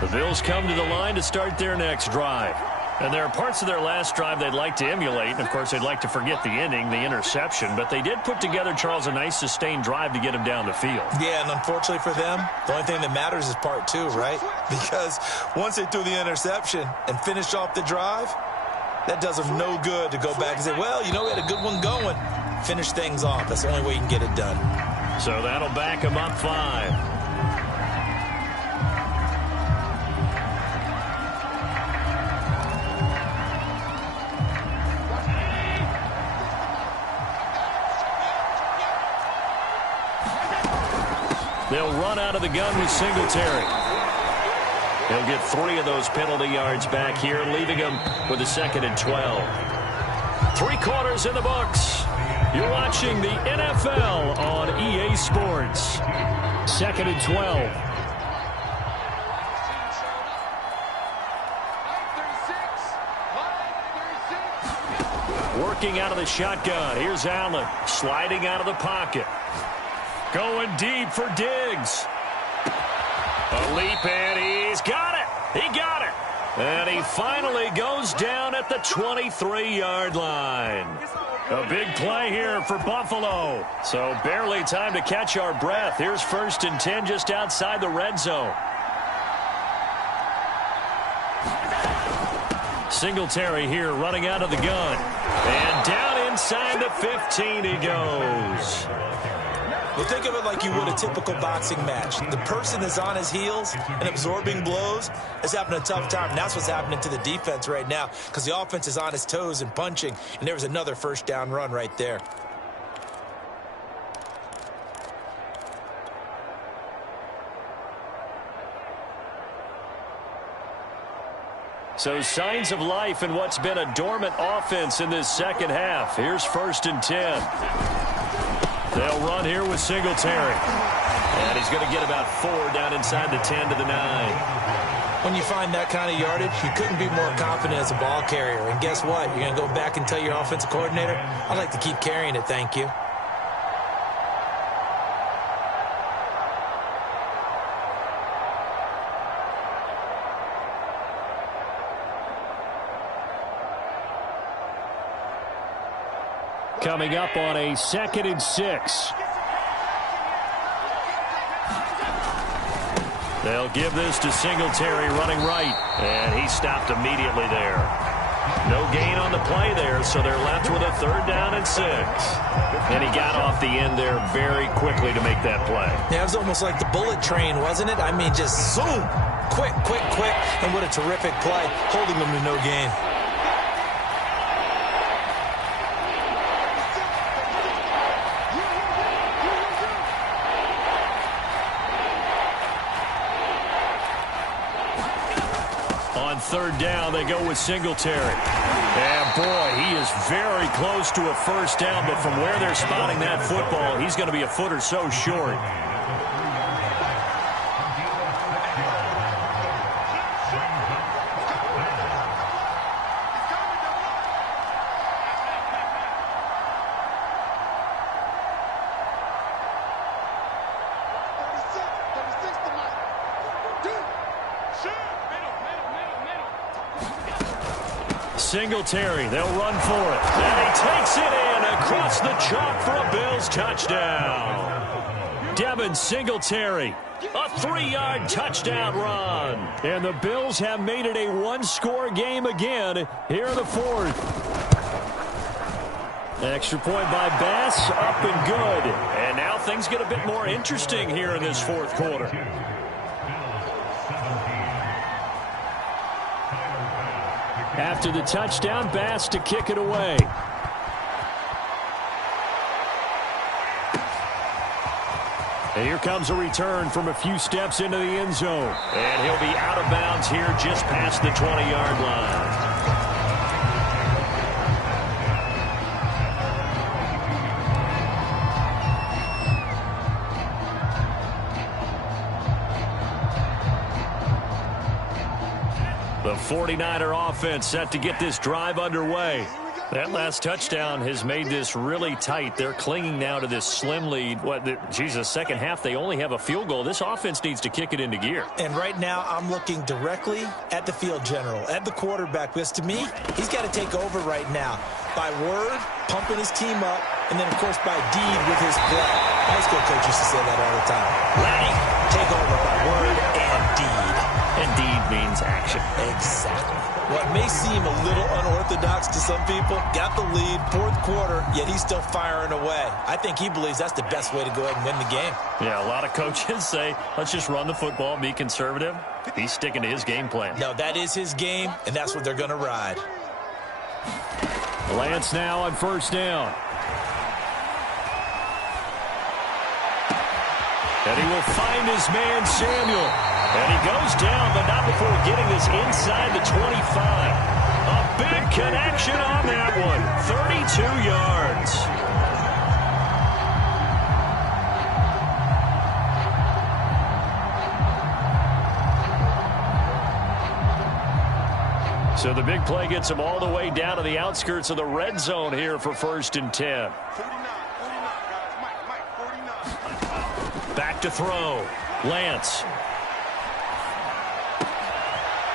The Bills come to the line to start their next drive. And there are parts of their last drive they'd like to emulate. And, of course, they'd like to forget the inning, the interception. But they did put together, Charles, a nice sustained drive to get him down the field. Yeah, and unfortunately for them, the only thing that matters is part 2, right? Because once they threw the interception and finished off the drive, that does them no good to go back and say, well, you know, we had a good one going. Finish things off. That's the only way you can get it done. So that'll back them up 5. They'll run out of the gun with Singletary. He'll get 3 of those penalty yards back here, leaving him with a 2nd and 12. 3 quarters in the books. You're watching the NFL on EA Sports. 2nd and 12. Working out of the shotgun. Here's Allen sliding out of the pocket. Going deep for Diggs. A leap, and he's got it. He got it. And he finally goes down at the 23-yard line. A big play here for Buffalo. So barely time to catch our breath. Here's 1st and 10 just outside the red zone. Singletary here running out of the gun. And down inside the 15 he goes. Well, think of it like you would a typical boxing match. The person is on his heels and absorbing blows is having a tough time. And that's what's happening to the defense right now because the offense is on his toes and punching. And there was another 1st down run right there. So signs of life in what's been a dormant offense in this 2nd half. Here's 1st and 10. They'll run here with Singletary. And he's going to get about 4 down inside the 10 to the 9. When you find that kind of yardage, you couldn't be more confident as a ball carrier. And guess what? You're going to go back and tell your offensive coordinator, I'd like to keep carrying it, thank you. Coming up on a 2nd and 6. They'll give this to Singletary running right. And he stopped immediately there. No gain on the play there, so they're left with a 3rd down and 6. And he got off the end there very quickly to make that play. Yeah, it was almost like the bullet train, wasn't it? I mean, just zoom. Quick, quick, quick. And what a terrific play, holding them to no gain. On 3rd down, they go with Singletary. And, boy, he is very close to a 1st down, but from where they're spotting that football, he's going to be a foot or so short. Singletary, they'll run for it. And he takes it in across the chalk for a Bills touchdown. Devin Singletary, a 3-yard touchdown run. And the Bills have made it a 1-score game again here in the 4th. Extra point by Bass, up and good. And now things get a bit more interesting here in this 4th quarter. After the touchdown, Bass to kick it away. And here comes a return from a few steps into the end zone. And he'll be out of bounds here just past the 20-yard line. The 49er offense set to get this drive underway. That last touchdown has made this really tight. They're clinging now to this slim lead. Second half, they only have a field goal. This offense needs to kick it into gear. And right now, I'm looking directly at the field general, at the quarterback, because to me, he's got to take over right now by word, pumping his team up, and then, of course, by deed with his play. High school coach used to say that all the time. Ready, take over by word and deed. And deed means action. Exactly. What may seem a little unorthodox to some people, got the lead, 4th quarter, yet he's still firing away. I think he believes that's the best way to go ahead and win the game. Yeah, a lot of coaches say, let's just run the football, be conservative. He's sticking to his game plan. No, that is his game, and that's what they're going to ride. Lance now on 1st down. And he will find his man, Samuel. And he goes down, but not before getting this inside the 25. A big connection on that one. 32 yards. So the big play gets him all the way down to the outskirts of the red zone here for 1st and 10. 49, guys. Mike, 49. Back to throw. Lance.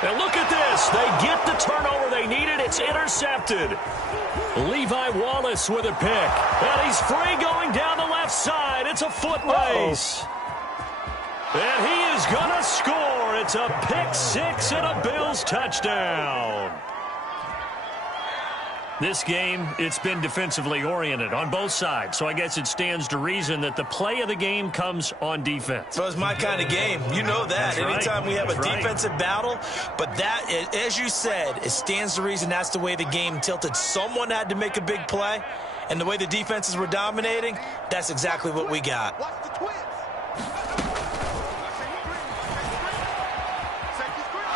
And look at this. They get the turnover they needed. It's intercepted. Levi Wallace with a pick. And he's free going down the left side. It's a foot race. And he is going to score. It's a pick 6 and a Bills touchdown. This game, it's been defensively oriented on both sides, so I guess it stands to reason that the play of the game comes on defense. So it's my kind of game. You know that. That's Anytime right. we have That's a right. defensive battle, but that, as you said, it stands to reason that's the way the game tilted. Someone had to make a big play, and the way the defenses were dominating, that's exactly what we got. Watch the twins.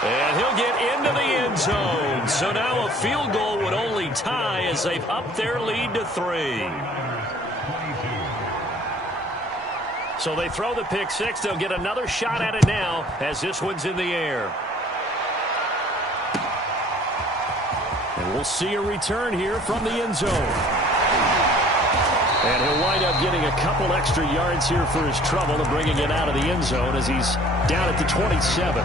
And he'll get into the end zone. So now a field goal would only tie as they've upped their lead to 3. So they throw the pick 6. They'll get another shot at it now as this one's in the air. And we'll see a return here from the end zone. And he'll wind up getting a couple extra yards here for his trouble and bringing it out of the end zone as he's down at the 27.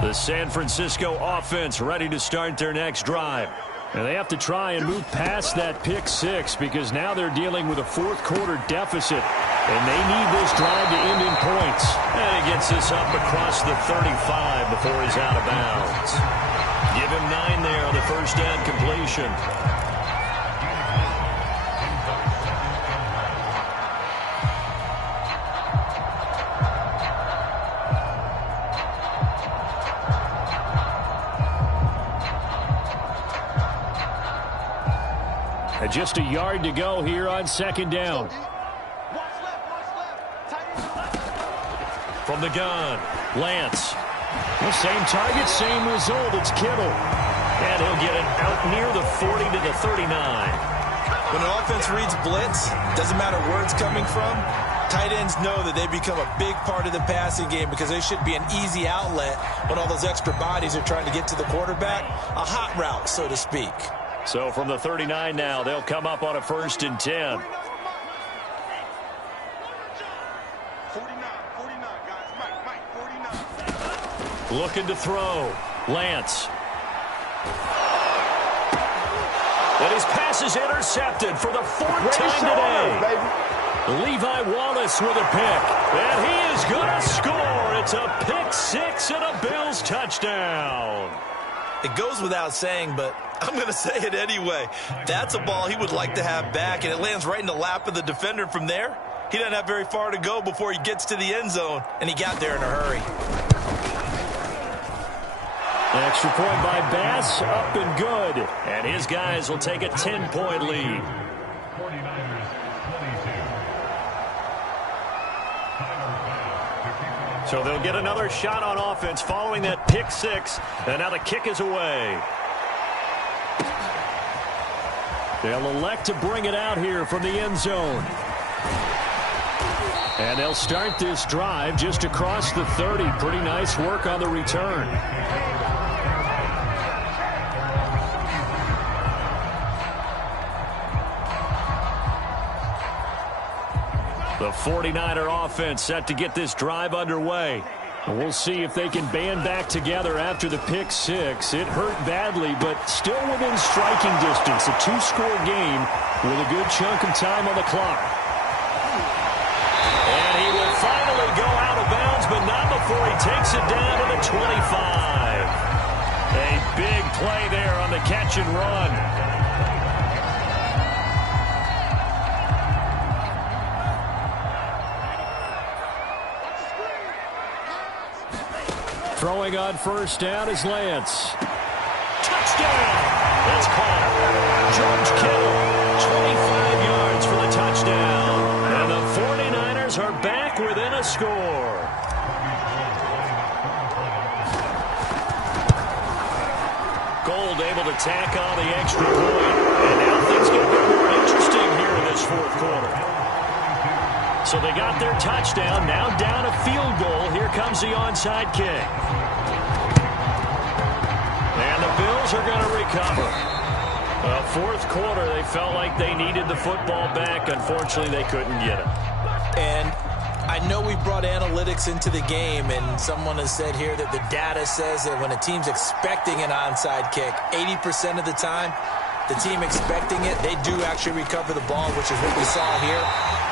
The San Francisco offense ready to start their next drive. And they have to try and move past that pick six because now they're dealing with a fourth-quarter deficit. And they need this drive to end in points. And he gets this up across the 35 before he's out of bounds. Give him 9 there on the first down completion. And just a yard to go here on second down. From the gun, Lance. The same target, same result. It's Kittle. And he'll get it out near the 40 to the 39. When an offense reads blitz, doesn't matter where it's coming from, tight ends know that they become a big part of the passing game because they should be an easy outlet when all those extra bodies are trying to get to the quarterback. A hot route, so to speak. So from the 39 now, they'll come up on a 1st and 10. 49, guys. Mike, 49. Looking to throw. Lance. And his pass is intercepted for the 4th time today. Levi Wallace with a pick. And he is going to score. It's a pick six and a Bills touchdown. It goes without saying, but I'm going to say it anyway. That's a ball he would like to have back, and it lands right in the lap of the defender from there. He doesn't have very far to go before he gets to the end zone, and he got there in a hurry. Extra point by Bass, up and good. And his guys will take a 10-point lead. So they'll get another shot on offense following that pick six. And now the kick is away. They'll elect to bring it out here from the end zone. And they'll start this drive just across the 30. Pretty nice work on the return. The 49er offense set to get this drive underway. And we'll see if they can band back together after the pick six. It hurt badly, but still within striking distance. A 2-score game with a good chunk of time on the clock. And he will finally go out of bounds, but not before he takes it down to the 25. A big play there on the catch and run. Throwing on first down is Lance. Touchdown! That's caught. George Kittle, 25 yards for the touchdown. And the 49ers are back within a score. Gold able to tack on the extra point. And now things get a bit more interesting here in this fourth quarter. So they got their touchdown, now down a field goal. Here comes the onside kick. And the Bills are going to recover. Fourth quarter, they felt like they needed the football back. Unfortunately, they couldn't get it. And I know we brought analytics into the game, and someone has said here that the data says that when a team's expecting an onside kick, 80% of the time, the team expecting it, they do actually recover the ball, which is what we saw here.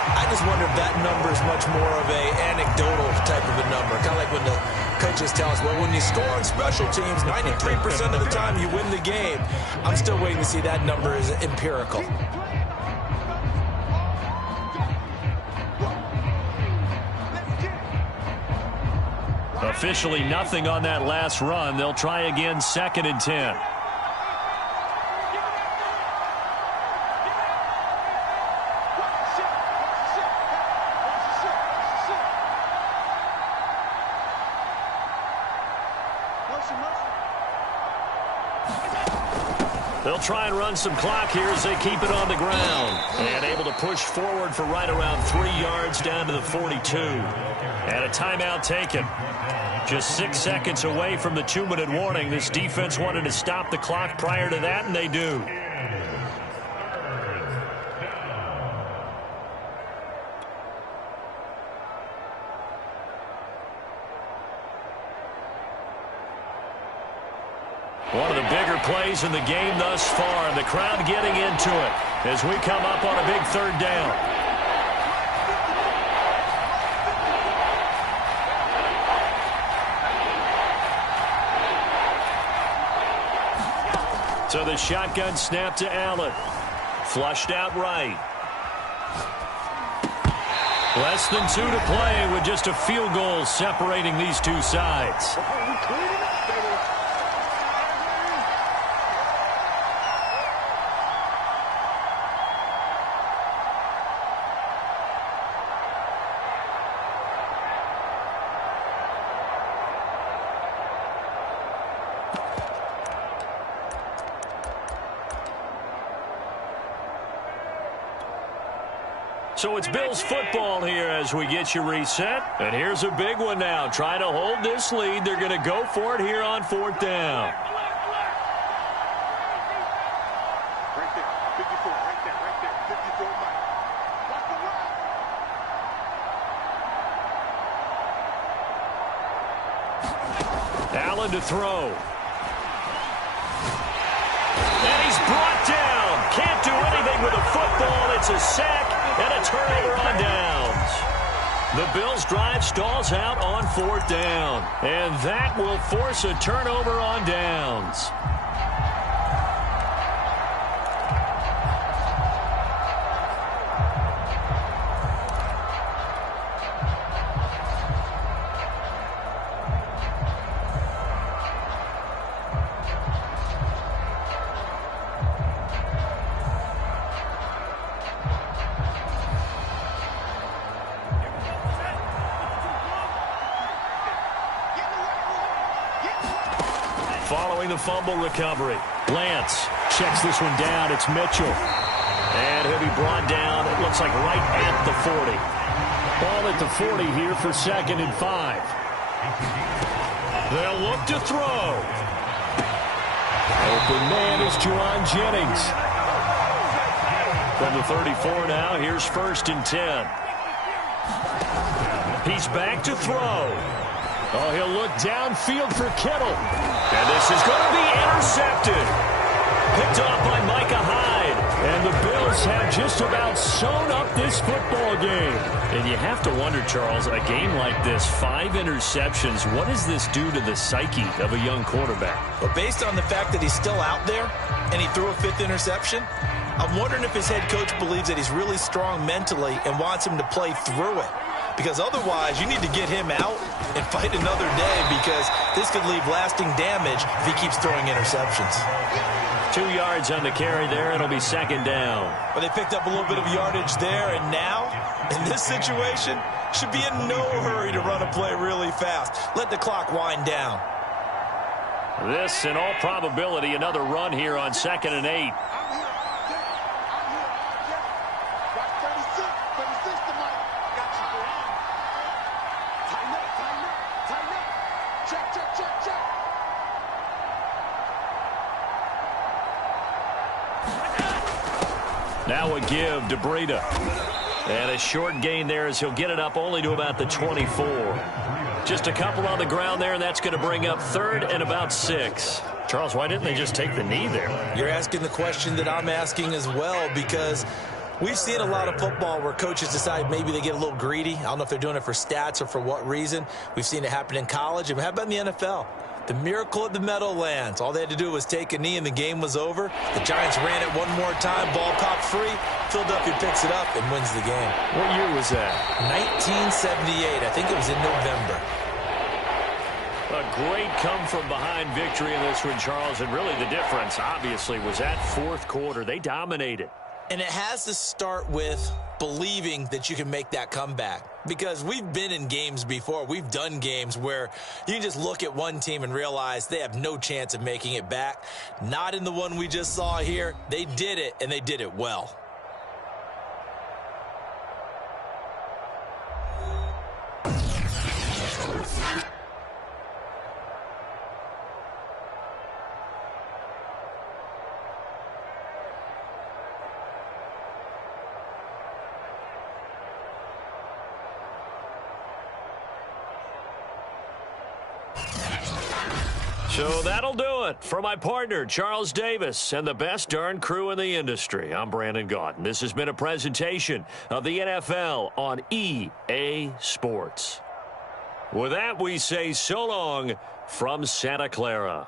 I just wonder if that number is much more of a anecdotal type of a number. Kind of like when the coaches tell us, well, when you score on special teams, 93% of the time you win the game. I'm still waiting to see that number is empirical. Officially nothing on that last run. They'll try again, 2nd and 10. They'll try and run some clock here as they keep it on the ground. And able to push forward for right around 3 yards down to the 42. And a timeout taken. Just 6 seconds away from the 2-minute warning. This defense wanted to stop the clock prior to that, and they do. One of the bigger plays in the game thus far. The crowd getting into it as we come up on a big third down. So the shotgun snap to Allen. Flushed out right. Less than 2 to play with just a field goal separating these two sides. So it's Bills football here as we get you reset. And here's a big one now. Trying to hold this lead. They're going to go for it here on 4th down. Right there, 54, right there, 54 Mike. Watch the run. Allen to throw. And he's brought down. Can't do anything with a football. It's a sack. And a turnover on downs. The Bills' drive stalls out on 4th down. And that will force a turnover on downs. Following the fumble recovery, Lance checks this one down. It's Mitchell. And he'll be brought down, it looks like right at the 40. Ball at the 40 here for 2nd and 5. They'll look to throw. Open man is Juwan Jennings. From the 34 now, here's 1st and 10. He's back to throw. Oh, he'll look downfield for Kittle. And this is going to be intercepted. Picked off by Micah Hyde. And the Bills have just about sewn up this football game. And you have to wonder, Charles, a game like this, 5 interceptions, what does this do to the psyche of a young quarterback? Well, based on the fact that he's still out there and he threw a 5th interception, I'm wondering if his head coach believes that he's really strong mentally and wants him to play through it. Because otherwise, you need to get him out and fight another day, because this could leave lasting damage if he keeps throwing interceptions. 2 yards on the carry there. It'll be 2nd down. But they picked up a little bit of yardage there, and now, in this situation, should be in no hurry to run a play really fast. Let the clock wind down. This, in all probability, another run here on 2nd and 8. Now a give to Breida. And a short gain there as he'll get it up only to about the 24. Just a couple on the ground there, and that's going to bring up 3rd and about 6. Charles, why didn't they just take the knee there? You're asking the question that I'm asking as well, because we've seen a lot of football where coaches decide maybe they get a little greedy. I don't know if they're doing it for stats or for what reason. We've seen it happen in college. And how about in the NFL? The miracle at the Meadowlands. All they had to do was take a knee and the game was over. The Giants ran it one more time. Ball popped free. Philadelphia picks it up and wins the game. What year was that? 1978. I think it was in November. A great come-from-behind victory in this one, Charles. And really the difference, obviously, was that 4th quarter. They dominated. And it has to start with believing that you can make that comeback. Because we've been in games before. We've done games where you can just look at one team and realize they have no chance of making it back. Not in the one we just saw here. They did it, and they did it well. So that'll do it for my partner, Charles Davis, and the best darn crew in the industry. I'm Brandon Gaudin. This has been a presentation of the NFL on EA Sports. With that, we say so long from Santa Clara.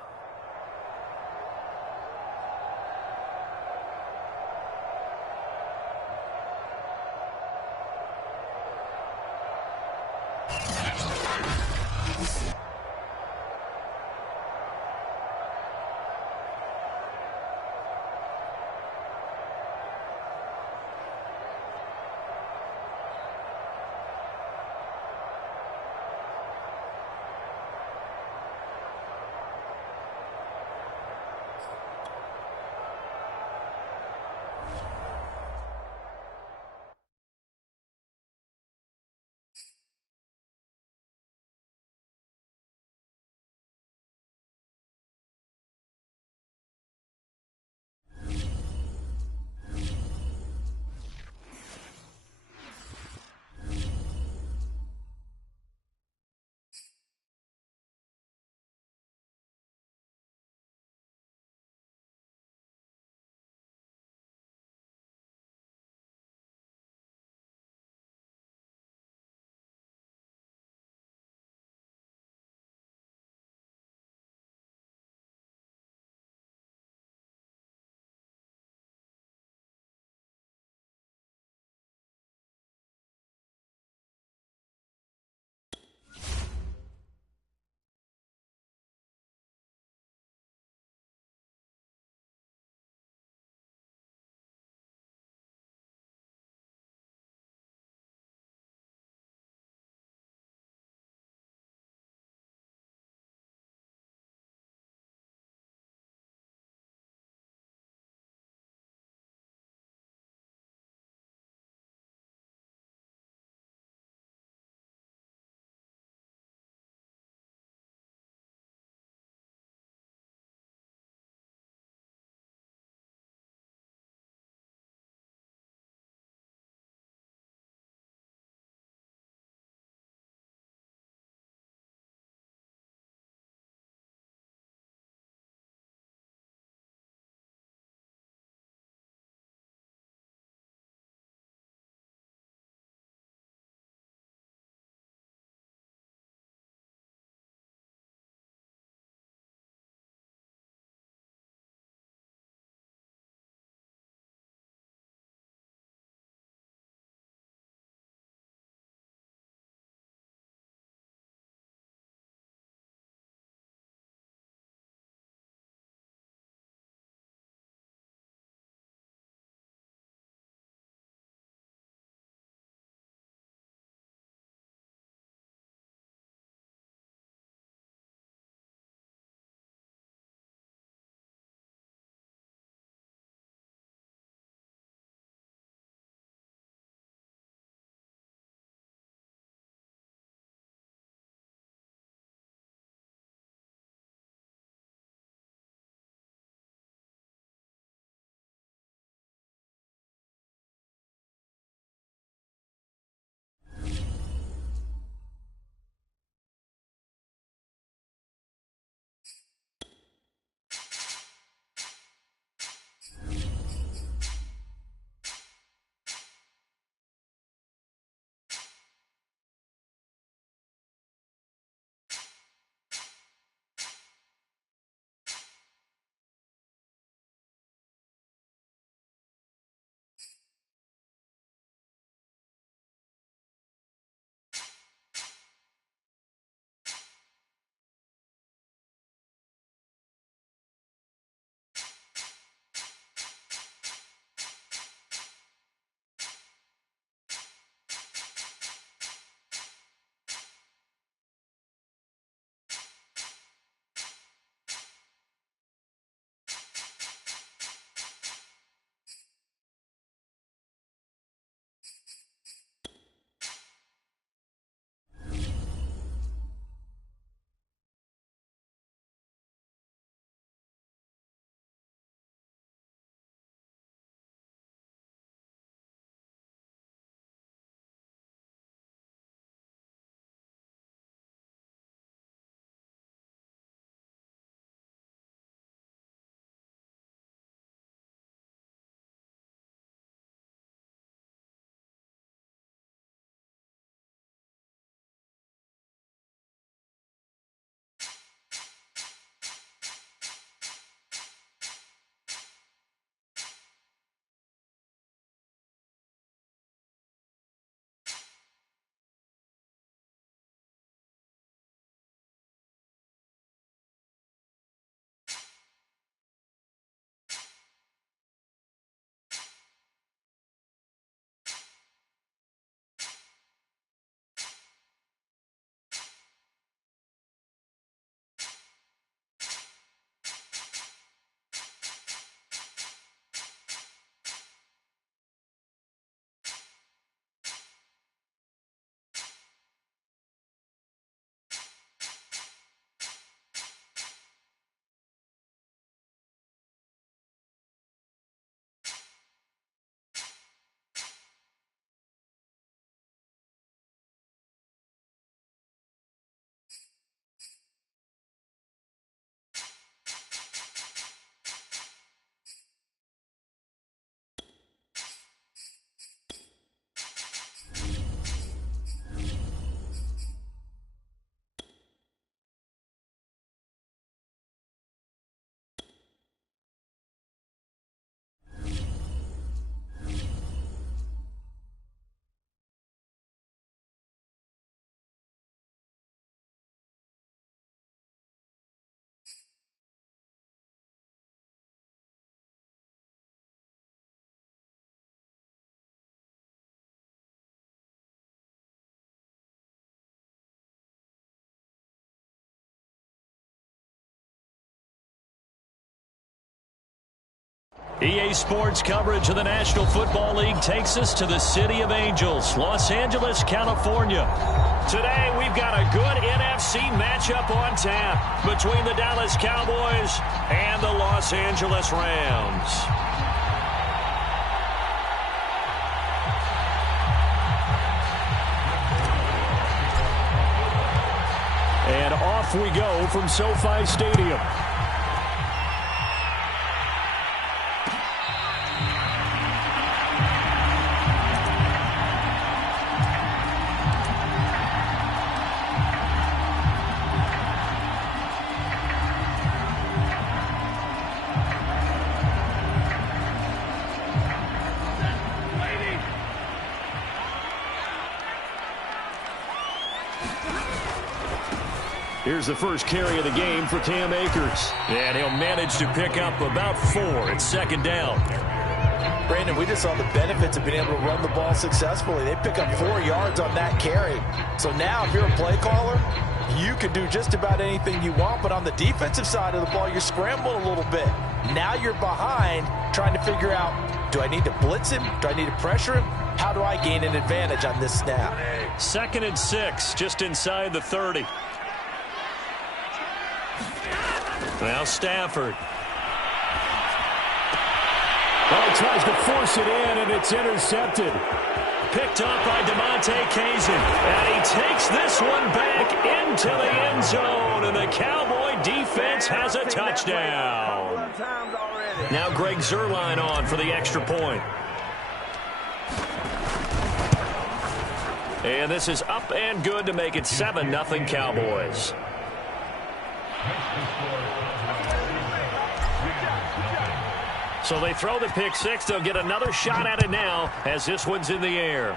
EA Sports coverage of the National Football League takes us to the City of Angels, Los Angeles, California. Today, we've got a good NFC matchup on tap between the Dallas Cowboys and the Los Angeles Rams. And off we go from SoFi Stadium. Here's the first carry of the game for Cam Akers. And he'll manage to pick up about 4 at second down. Brandon, we just saw the benefits of being able to run the ball successfully. They pick up 4 yards on that carry. So now if you're a play caller, you can do just about anything you want. But on the defensive side of the ball, you're scrambling a little bit. Now you're behind trying to figure out, do I need to blitz him? Do I need to pressure him? How do I gain an advantage on this snap? 2nd and 6, just inside the 30. Now Stafford. Oh, tries to force it in, and it's intercepted. Picked up by DeMonte Kazin. And he takes this one back into the end zone. And the Cowboy defense has a touchdown. Now Greg Zuerlein on for the extra point. And this is up and good to make it 7-0 Cowboys. So they throw the pick six. They'll get another shot at it now as this one's in the air.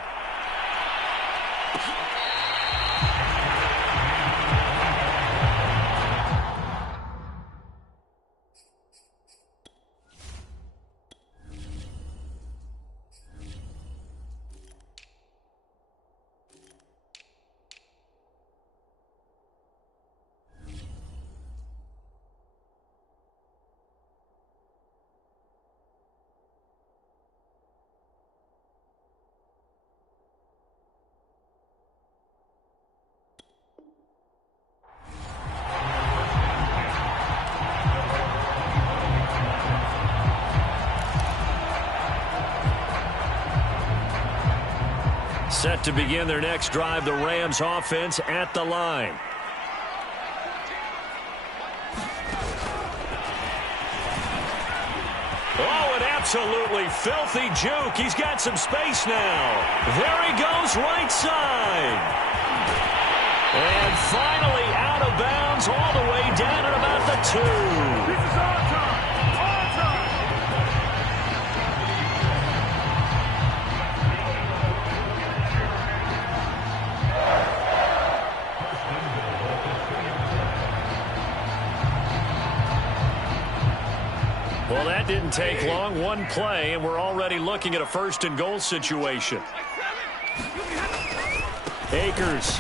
Set to begin their next drive, the Rams offense at the line. Oh, an absolutely filthy juke. He's got some space now. There he goes, right side. And finally out of bounds all the way down at about the 2. This is our time. Our time. Well, that didn't take long. One play, and we're already looking at a 1st and goal situation. Akers.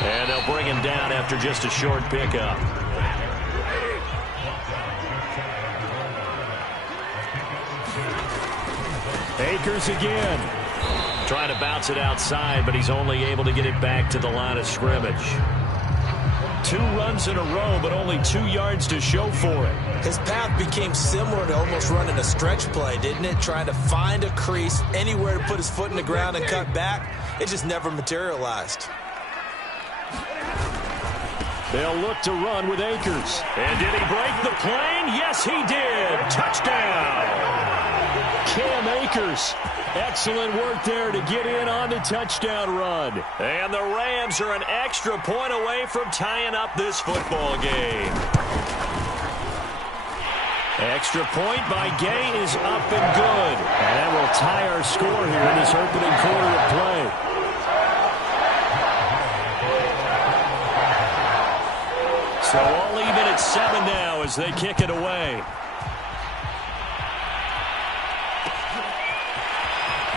And they'll bring him down after just a short pickup. Akers again. Trying to bounce it outside, but he's only able to get it back to the line of scrimmage. 2 runs in a row, but only 2 yards to show for it. His path became similar to almost running a stretch play, didn't it? Trying to find a crease, anywhere to put his foot in the ground and cut back. It just never materialized. They'll look to run with Akers. And did he break the plane? Yes, he did. Touchdown. Cam Akers. Excellent work there to get in on the touchdown run. And the Rams are an extra point away from tying up this football game. Extra point by Gay is up and good. And that will tie our score here in this opening quarter of play. So all even at 7 now as they kick it away.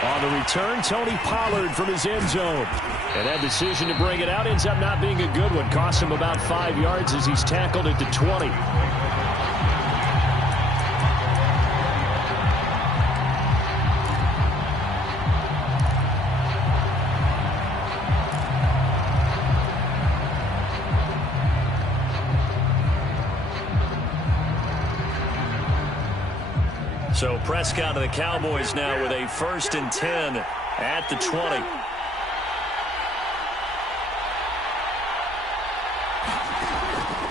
On the return, Tony Pollard from his end zone. And that decision to bring it out ends up not being a good one. Cost him about 5 yards as he's tackled at the 20. So Prescott of the Cowboys now with a 1st and 10 at the 20.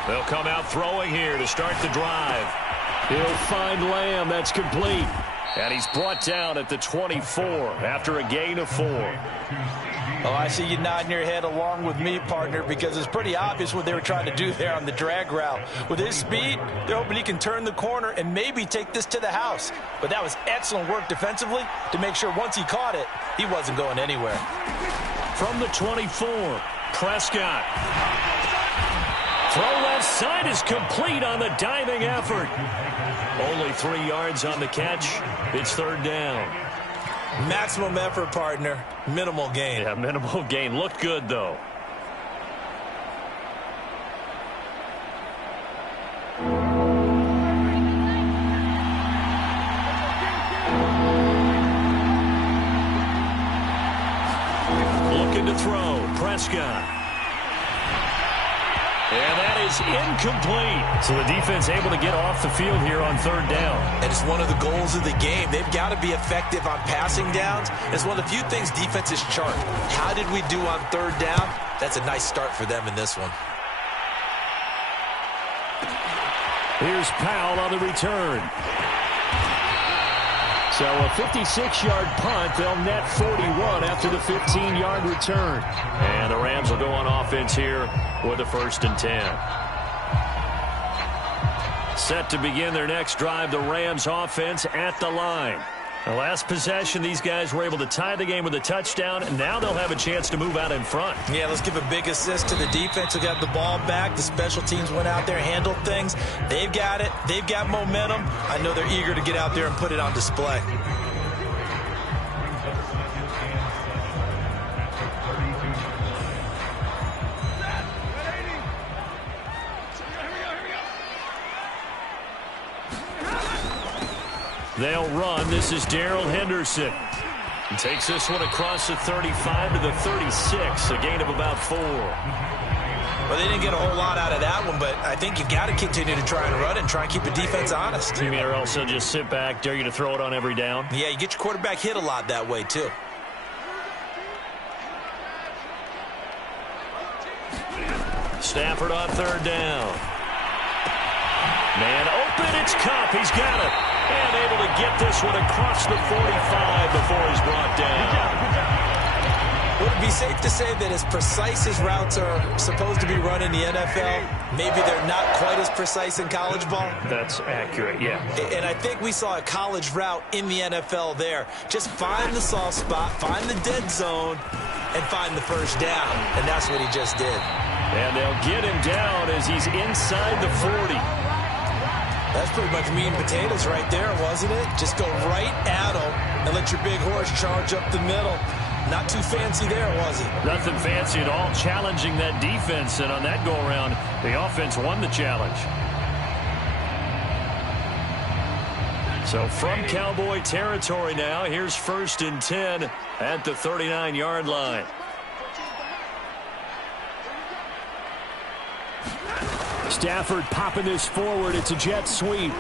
They'll come out throwing here to start the drive. He'll find Lamb. That's complete. And he's brought down at the 24 after a gain of 4. Oh, I see you nodding your head along with me, partner, because it's pretty obvious what they were trying to do there on the drag route. With his speed, they're hoping he can turn the corner and maybe take this to the house. But that was excellent work defensively to make sure once he caught it, he wasn't going anywhere. From the 24, Prescott. Throw left side is complete on the diving effort. Only 3 yards on the catch. It's 3rd down. Maximum effort, partner. Minimal gain. Yeah, minimal gain. Looked good, though. Looking to throw. Prescott. And that is incomplete. So the defense able to get off the field here on 3rd down. And it's one of the goals of the game. They've got to be effective on passing downs. It's one of the few things defenses chart. How did we do on 3rd down? That's a nice start for them in this one. Here's Powell on the return. So a 56-yard punt. They'll net 41 after the 15-yard return. And the Rams will go on offense here with a 1st and 10. Set to begin their next drive, the Rams offense at the line. The last possession, these guys were able to tie the game with a touchdown, and now they'll have a chance to move out in front. Yeah, let's give a big assist to the defense who got the ball back. The special teams went out there, handled things. They've got it. They've got momentum. I know they're eager to get out there and put it on display. They'll run. This is Darrell Henderson. He takes this one across the 35 to the 36, a gain of about 4. Well, they didn't get a whole lot out of that one, but I think you've got to continue to try and run and try and keep the defense honest. You mean or also just sit back, dare you to throw it on every down? Yeah, you get your quarterback hit a lot that way, too. Stafford on 3rd down. Man open, it's Kupp. He's got it. And able to get this one across the 45 before he's brought down. Would it be safe to say that as precise as routes are supposed to be run in the NFL, maybe they're not quite as precise in college ball? That's accurate, yeah. And I think we saw a college route in the NFL there. Just find the soft spot, find the dead zone, and find the 1st down. And that's what he just did. And they'll get him down as he's inside the 40. That's pretty much meat and potatoes right there, wasn't it? Just go right at him and let your big horse charge up the middle. Not too fancy there, was it? Nothing fancy at all, challenging that defense. And on that go-around, the offense won the challenge. So from Cowboy territory now, here's 1st and 10 at the 39-yard line. Stafford popping this forward. It's a jet sweep.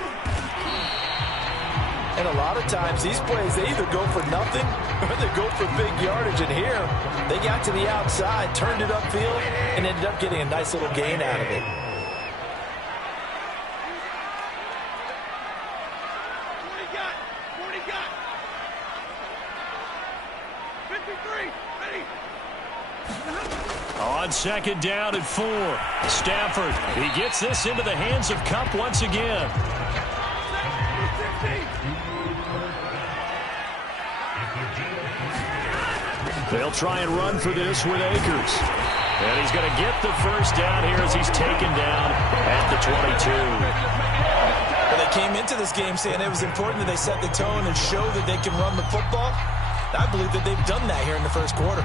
And a lot of times these plays, they either go for nothing or they go for big yardage. And here, they got to the outside, turned it upfield, and ended up getting a nice little gain out of it. On 2nd down at 4. Stafford, he gets this into the hands of Kupp once again. They'll try and run for this with Akers. And he's going to get the 1st down here as he's taken down at the 22. Well, they came into this game saying it was important that they set the tone and show that they can run the football. I believe that they've done that here in the 1st quarter.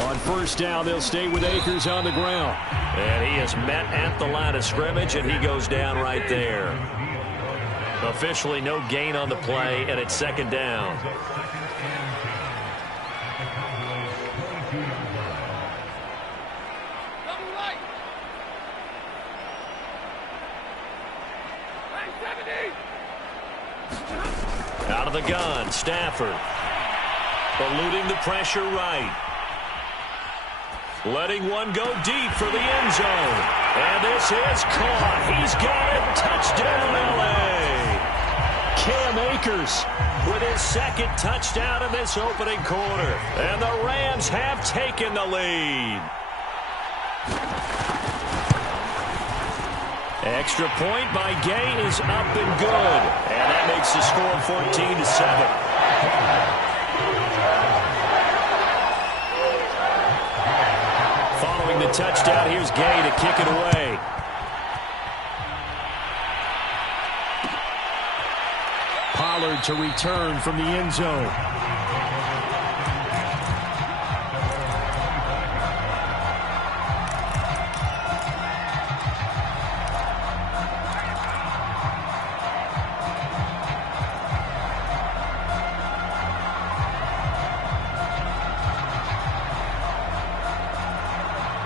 On 1st down, they'll stay with Akers on the ground. And he is met at the line of scrimmage, and he goes down right there. Officially no gain on the play, and it's second down. Out of the gun, Stafford. Eluding the pressure right. Letting one go deep for the end zone. And this is caught. He's got it. Touchdown, L.A. Cam Akers with his second touchdown in this opening quarter. And the Rams have taken the lead. Extra point by Gay is up and good. And that makes the score 14-7. Following the touchdown, here's Gay to kick it away. Pollard to return from the end zone.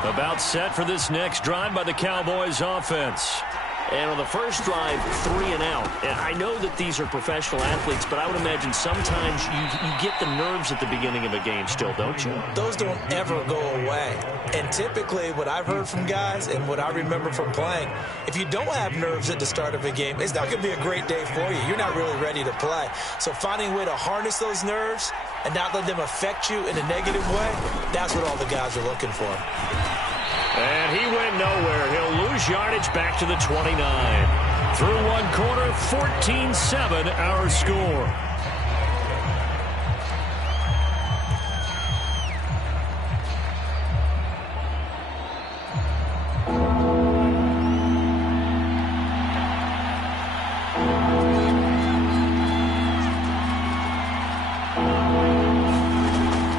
About set for this next drive by the Cowboys offense. And on the first drive, 3 and out. And I know that these are professional athletes, but I would imagine sometimes you get the nerves at the beginning of a game still, don't you? Those don't ever go away. And typically what I've heard from guys and what I remember from playing, if you don't have nerves at the start of a game, it's not going to be a great day for you. You're not really ready to play. So finding a way to harness those nerves and not let them affect you in a negative way, that's what all the guys are looking for. And he went nowhere. He'll lose yardage back to the 29. Through one quarter, 14-7 our score.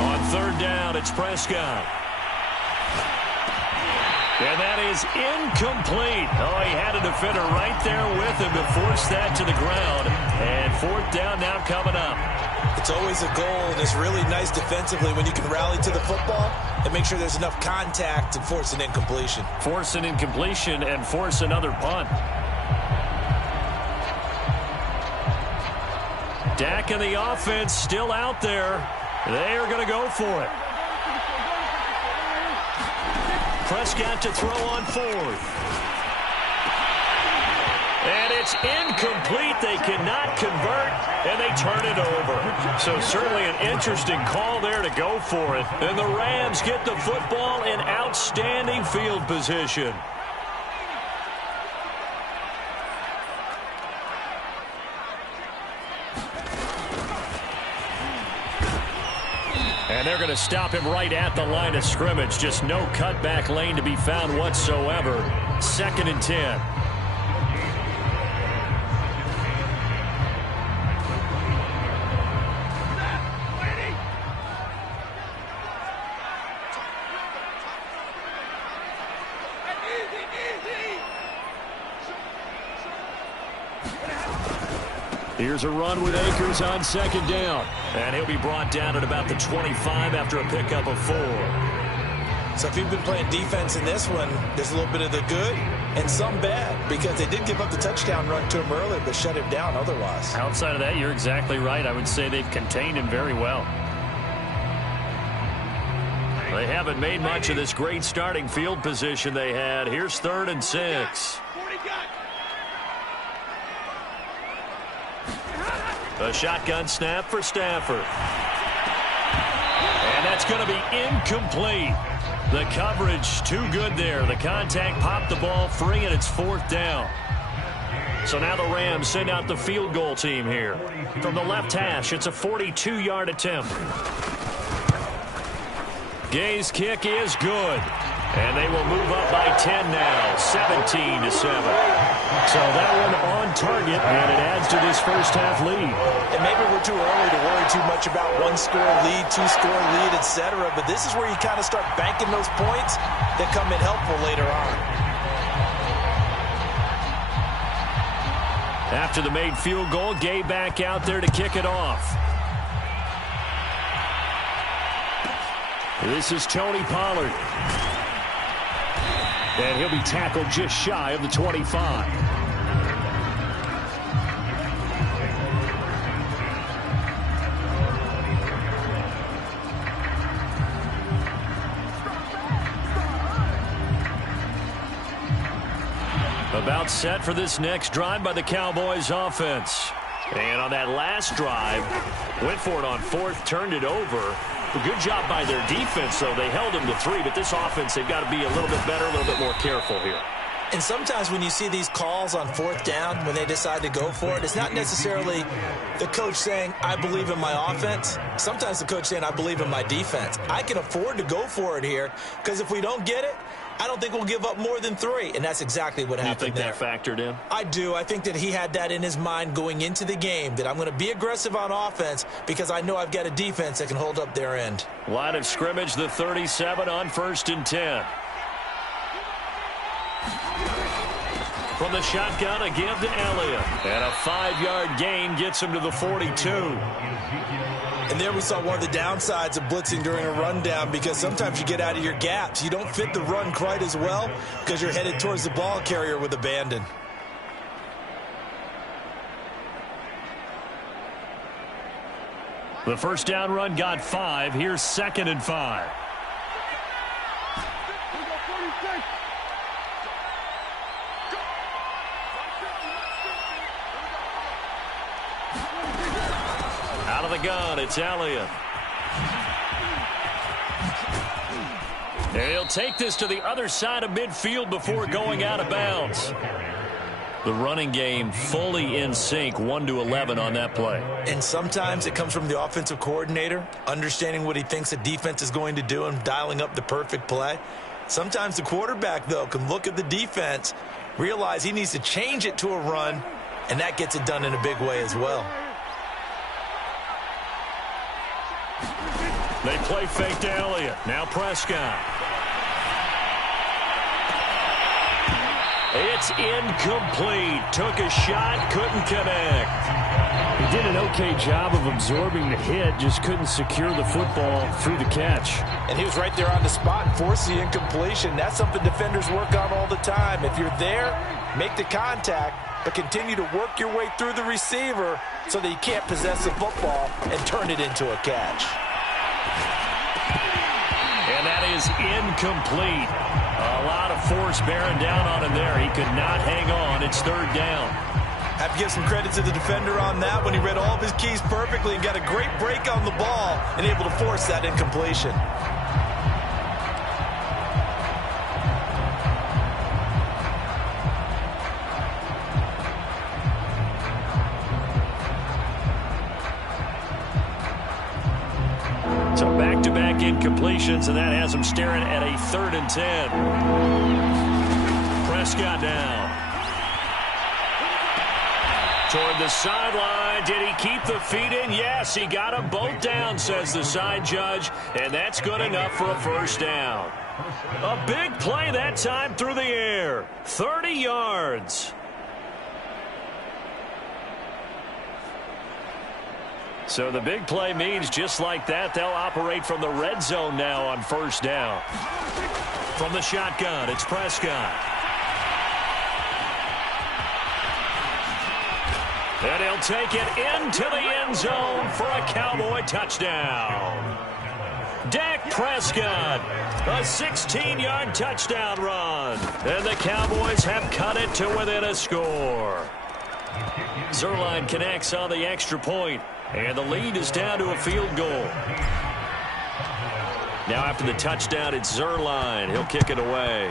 On third down, it's Prescott. And that is incomplete. Oh, he had a defender right there with him to force that to the ground. And fourth down now coming up. It's always a goal, and it's really nice defensively when you can rally to the football and make sure there's enough contact to force an incompletion. Force an incompletion and force another punt. Dak and the offense still out there. They are going to go for it. Prescott to throw on fourth. And it's incomplete. They cannot convert, and they turn it over. So certainly an interesting call there to go for it. And the Rams get the football in outstanding field position. And they're going to stop him right at the line of scrimmage. Just no cutback lane to be found whatsoever. 2nd and 10. Here's a run with Akers on 2nd down. And he'll be brought down at about the 25 after a pickup of 4. So if you've been playing defense in this one, there's a little bit of the good and some bad, because they did give up the touchdown run to him earlier but shut him down otherwise. Outside of that, you're exactly right. I would say they've contained him very well. They haven't made much of this great starting field position they had. Here's 3rd and 6. A shotgun snap for Stafford. And that's going to be incomplete. The coverage too good there. The contact popped the ball free, and it's 4th down. So now the Rams send out the field goal team here. From the left hash, it's a 42-yard attempt. Gay's kick is good. And they will move up by 10 now, 17-7. So that one on target, and it adds to this first half lead. And maybe we're too early to worry too much about 1-score lead, 2-score lead, etc. But this is where you kind of start banking those points that come in helpful later on. After the made field goal, Gay back out there to kick it off. This is Tony Pollard. And he'll be tackled just shy of the 25. About set for this next drive by the Cowboys offense. And on that last drive, went for it on fourth, turned it over. A good job by their defense, though. They held them to 3, but this offense, they've got to be a little bit better, a little bit more careful here. And sometimes when you see these calls on fourth down, when they decide to go for it, it's not necessarily the coach saying, I believe in my offense. Sometimes the coach saying, I believe in my defense. I can afford to go for it here, because if we don't get it, I don't think we'll give up more than 3, and that's exactly what happened there. You think that factored in? I do. I think that he had that in his mind going into the game, that I'm going to be aggressive on offense because I know I've got a defense that can hold up their end. Line of scrimmage, the 37 on 1st and 10. From the shotgun, a give to Elliott. And a 5-yard gain gets him to the 42. And there we saw one of the downsides of blitzing during a rundown, because sometimes you get out of your gaps. You don't fit the run quite as well because you're headed towards the ball carrier with abandon. The first down run got 5. Here's 2nd and 5. Out of the gun, it's Elliott. And he'll take this to the other side of midfield before going out of bounds. The running game fully in sync, 1-11 on that play. And sometimes it comes from the offensive coordinator, understanding what he thinks the defense is going to do and dialing up the perfect play. Sometimes the quarterback, though, can look at the defense, realize he needs to change it to a run, and that gets it done in a big way as well. They play fake to Elliott. Now Prescott. It's incomplete. Took a shot, couldn't connect. He did an okay job of absorbing the hit, just couldn't secure the football through the catch. And he was right there on the spot and forced the incompletion. That's something defenders work on all the time. If you're there, make the contact, but continue to work your way through the receiver so that you can't possess the football and turn it into a catch. And that is incomplete. A lot of force bearing down on him there. He could not hang on. It's 3rd down. Have to give some credit to the defender on that when he read all of his keys perfectly and got a great break on the ball and able to force that incompletion. So back-to-back incompletions, and that has him staring at a 3rd and 10. Prescott now. Toward the sideline. Did he keep the feet in? Yes, he got them both down, says the side judge, and that's good enough for a 1st down. A big play that time through the air. 30 yards. So the big play means just like that, they'll operate from the red zone now on 1st down. From the shotgun, it's Prescott. And he'll take it into the end zone for a Cowboy touchdown. Dak Prescott, a 16-yard touchdown run. And the Cowboys have cut it to within a score. Zerline connects on the extra point. And the lead is down to a field goal. Now after the touchdown, it's Zerline. He'll kick it away.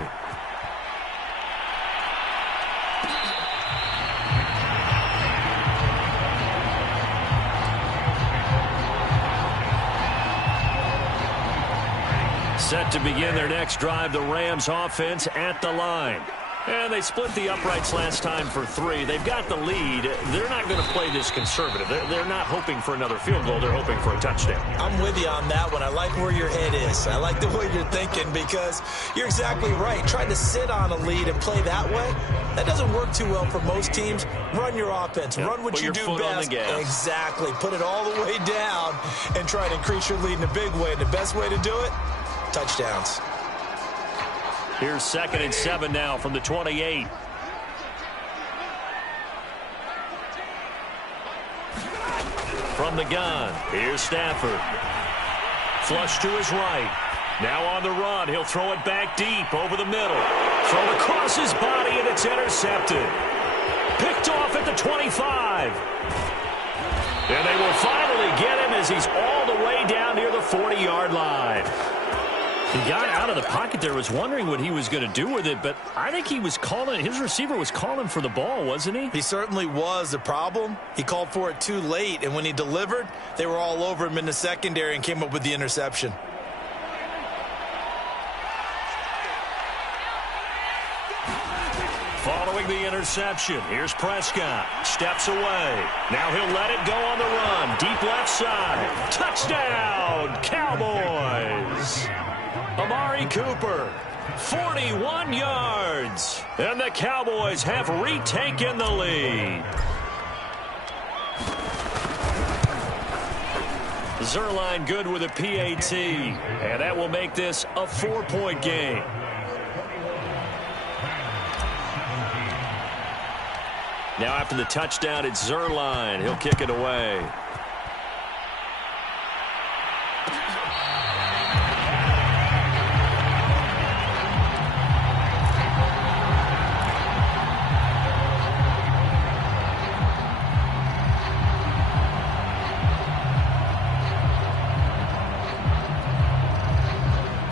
Set to begin their next drive, the Rams offense at the line. And they split the uprights last time for 3. They've got the lead. They're not going to play this conservative. They're not hoping for another field goal. They're hoping for a touchdown. I'm with you on that one. I like where your head is. I like the way you're thinking because you're exactly right. Trying to sit on a lead and play that way, that doesn't work too well for most teams. Run your offense. Yep. Run what you do best. Exactly. Put it all the way down and try to increase your lead in a big way. And the best way to do it, touchdowns. Here's 2nd and 7 now from the 28. From the gun, here's Stafford. Flush to his right. Now on the run. He'll throw it back deep over the middle. Thrown across his body, and it's intercepted. Picked off at the 25. And they will finally get him as he's all the way down near the 40-yard line. He got out of the pocket there, was wondering what he was going to do with it, but I think he was calling, his receiver was calling for the ball, wasn't he? He certainly was. The problem, he called for it too late, and when he delivered, they were all over him in the secondary and came up with the interception. Following the interception, here's Prescott. Steps away. Now he'll let it go on the run. Deep left side. Touchdown, Cowboys. Amari Cooper, 41 yards. And the Cowboys have retaken the lead. Zerline good with a PAT. And that will make this a 4-point game. Now after the touchdown, it's Zerline. He'll kick it away.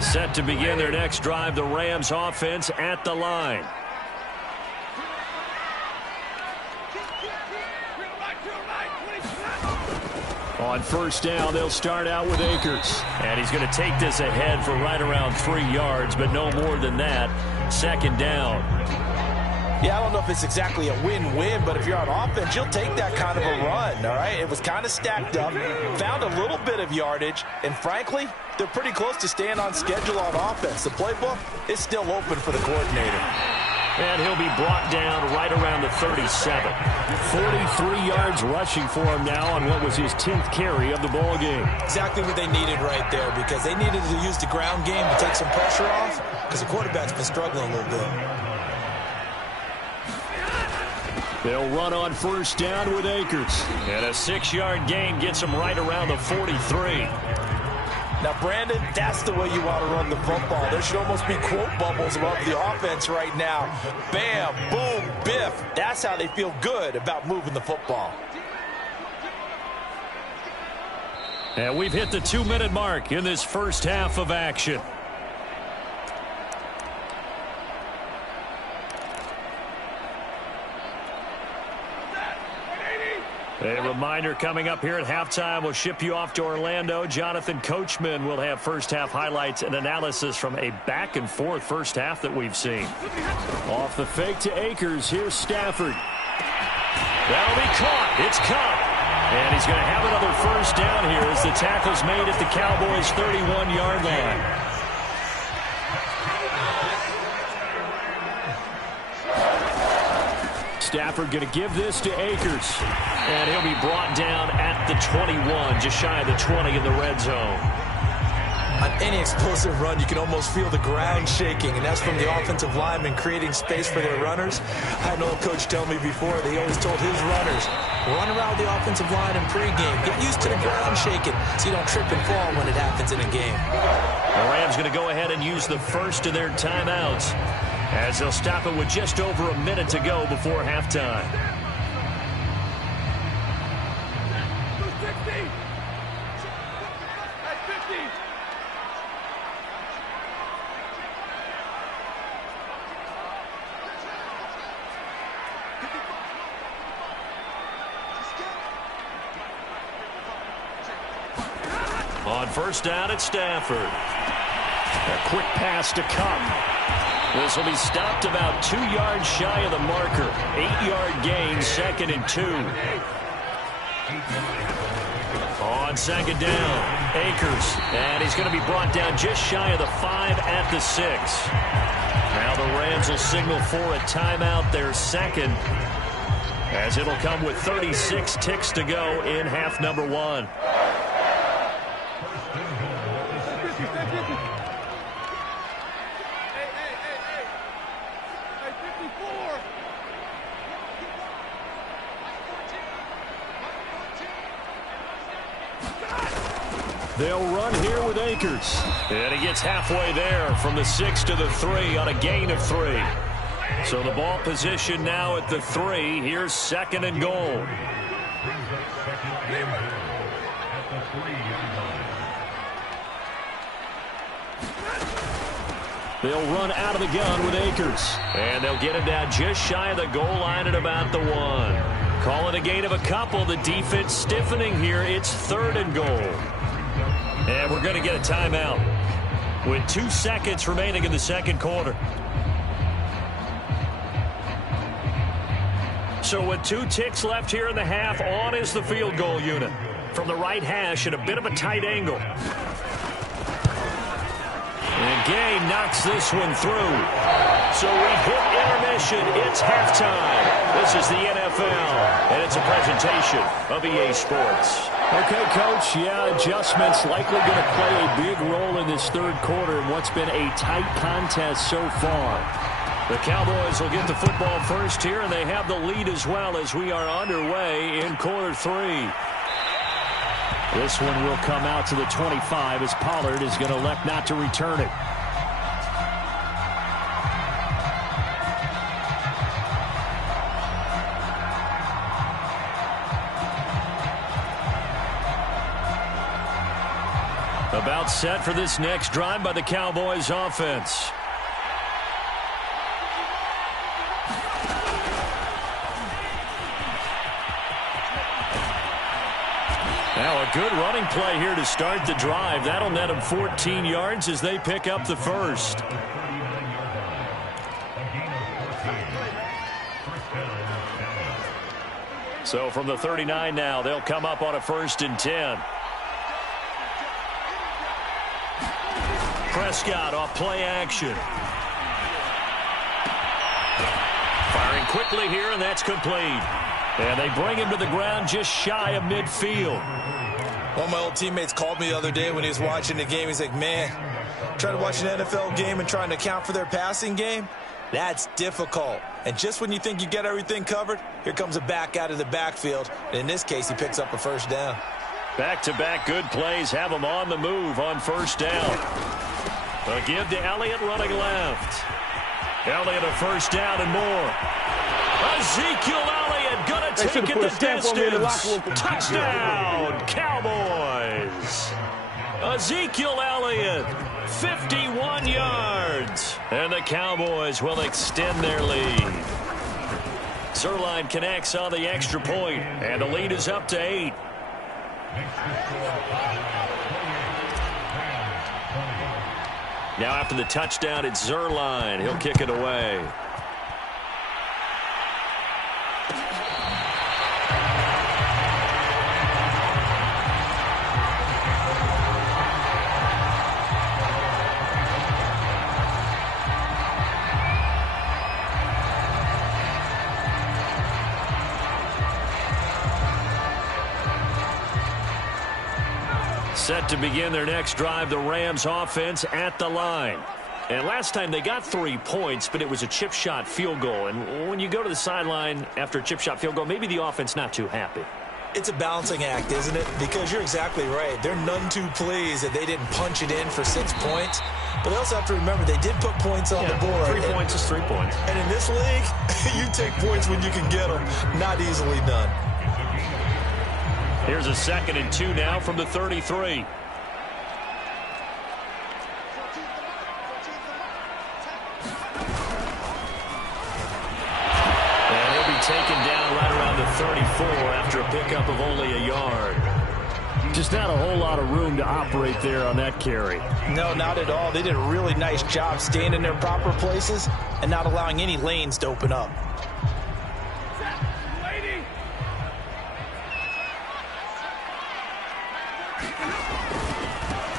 Set to begin their next drive, the Rams offense at the line. On first down, they'll start out with Akers. And he's going to take this ahead for right around 3 yards, but no more than that. 2nd down. Yeah, I don't know if it's exactly a win-win, but if you're on offense, you'll take that kind of a run, all right? It was kind of stacked up, found a little bit of yardage, and frankly, they're pretty close to staying on schedule on offense. The playbook is still open for the coordinator. And he'll be brought down right around the 37. 43 yards rushing for him now on what was his 10th carry of the ball game. Exactly what they needed right there because they needed to use the ground game to take some pressure off because the quarterback's been struggling a little bit. They'll run on first down with Akers. And a 6-yard gain gets him right around the 43. Now, Brandon, that's the way you want to run the football. There should almost be quote bubbles above the offense right now. Bam, boom, biff. That's how they feel good about moving the football. And we've hit the 2-minute mark in this first half of action. A reminder coming up here at halftime. We'll ship you off to Orlando. Jonathan Coachman will have first-half highlights and analysis from a back-and-forth first half that we've seen. Off the fake to Akers. Here's Stafford. That'll be caught. It's Cup. And he's going to have another first down here as the tackle's made at the Cowboys' 31-yard line. Stafford going to give this to Akers. And he'll be brought down at the 21, just shy of the 20 in the red zone. On any explosive run, you can almost feel the ground shaking, and that's from the offensive linemen creating space for their runners. I had an old coach tell me before, that he always told his runners, run around the offensive line in pregame. Get used to the ground shaking so you don't trip and fall when it happens in a game. The Rams going to go ahead and use the first of their timeouts, as they'll stop it with just over a minute to go before halftime. On first down at Stafford. A quick pass to Cup. This will be stopped about 2 yards shy of the marker. 8-yard gain, 2nd and 2. On 2nd down, Akers. And he's going to be brought down just shy of the 5 at the 6. Now the Rams will signal for a timeout, their 2nd, as it'll come with 36 ticks to go in half number 1. They'll run here with Akers. And he gets halfway there from the 6 to the 3 on a gain of 3. So the ball position now at the 3. Here's 2nd and goal. They'll run out of the gun with Akers. And they'll get him down just shy of the goal line at about the 1. Call it a gain of a couple. The defense stiffening here. It's 3rd and goal. And we're going to get a timeout with 2 seconds remaining in the 2nd quarter. So with 2 ticks left here in the half, on is the field goal unit. From the right hash at a bit of a tight angle. And Gay knocks this one through. So we hit intermission. It's halftime. This is the NFL, and it's a presentation of EA Sports. Okay, Coach, yeah, adjustments likely going to play a big role in this 3rd quarter in what's been a tight contest so far. The Cowboys will get the football first here, and they have the lead as well as we are underway in quarter 3. This one will come out to the 25 as Pollard is going to elect not to return it. About set for this next drive by the Cowboys offense. Now a good running play here to start the drive. That'll net them 14 yards as they pick up the first. So from the 39 now, they'll come up on a 1st and 10. Prescott off play action. Firing quickly here, and that's complete. And they bring him to the ground just shy of midfield. One of my old teammates called me the other day when he was watching the game. He's like, man, trying to watch an NFL game and trying to account for their passing game, that's difficult. And just when you think you get everything covered, here comes a back out of the backfield. And in this case, he picks up a 1st down. Back-to-back good plays have him on the move on 1st down. A give to Elliott running left. Elliott a 1st down and more. Ezekiel Elliott going to take it the distance. Touchdown, Cowboys. Ezekiel Elliott, 51 yards. And the Cowboys will extend their lead. Zerline connects on the extra point, and the lead is up to 8. Now after the touchdown, it's Zerline. He'll kick it away. Set to begin their next drive, the Rams offense at the line. And last time they got 3 points, but it was a chip shot field goal. And when you go to the sideline after a chip shot field goal, maybe the offense not too happy. It's a balancing act, isn't it? Because you're exactly right. They're none too pleased that they didn't punch it in for 6 points. But they also have to remember they did put points on the board. 3 points is 3 points. And in this league, you take points when you can get them. Not easily done. Here's a 2nd and 2 now from the 33. And he'll be taken down right around the 34 after a pickup of only a yard. Just not a whole lot of room to operate there on that carry. No, not at all. They did a really nice job staying in their proper places and not allowing any lanes to open up.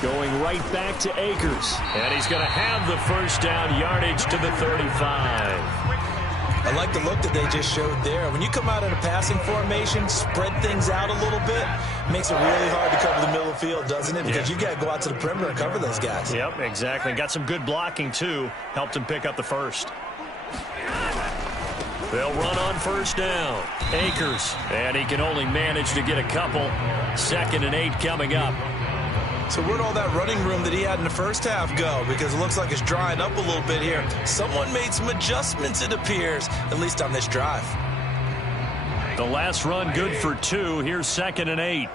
Going right back to Akers. And he's going to have the first down, yardage to the 35. I like the look that they just showed there. When you come out in a passing formation, spread things out a little bit, makes it really hard to cover the middle of the field, doesn't it? Because you got to go out to the perimeter and cover those guys. Yep, exactly. Got some good blocking, too. Helped him pick up the first. They'll run on first down. Akers. And he can only manage to get a couple. 2nd and 8 coming up. So where'd all that running room that he had in the first half go? Because it looks like it's drying up a little bit here. Someone made some adjustments, it appears, at least on this drive. The last run good for 2. Here's 2nd and 8.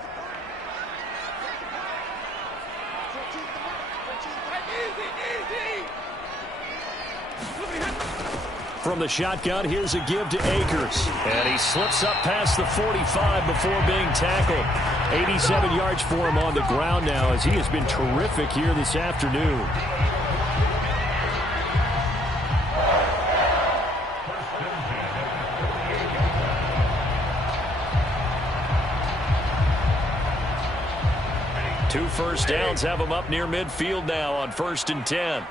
From the shotgun, here's a give to Akers. And he slips up past the 45 before being tackled. 87 yards for him on the ground now as he has been terrific here this afternoon. Two first downs have him up near midfield now on 1st and 10.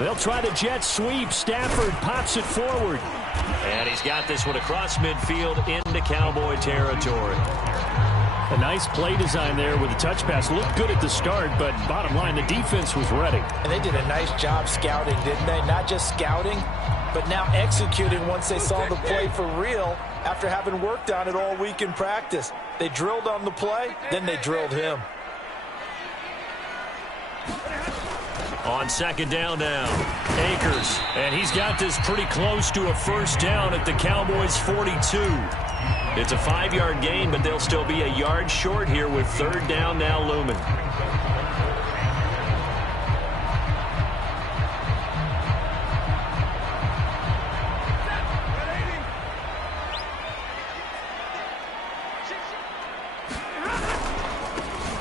They'll try the jet sweep. Stafford pops it forward. And he's got this one across midfield into Cowboy territory. A nice play design there with the touch pass. Looked good at the start, but bottom line, the defense was ready. And they did a nice job scouting, didn't they? Not just scouting, but now executing once they saw the play for real after having worked on it all week in practice. They drilled on the play, then they drilled him. On 2nd down now, Akers. And he's got this pretty close to a first down at the Cowboys' 42. It's a 5-yard gain, but they'll still be a yard short here with 3rd down now looming.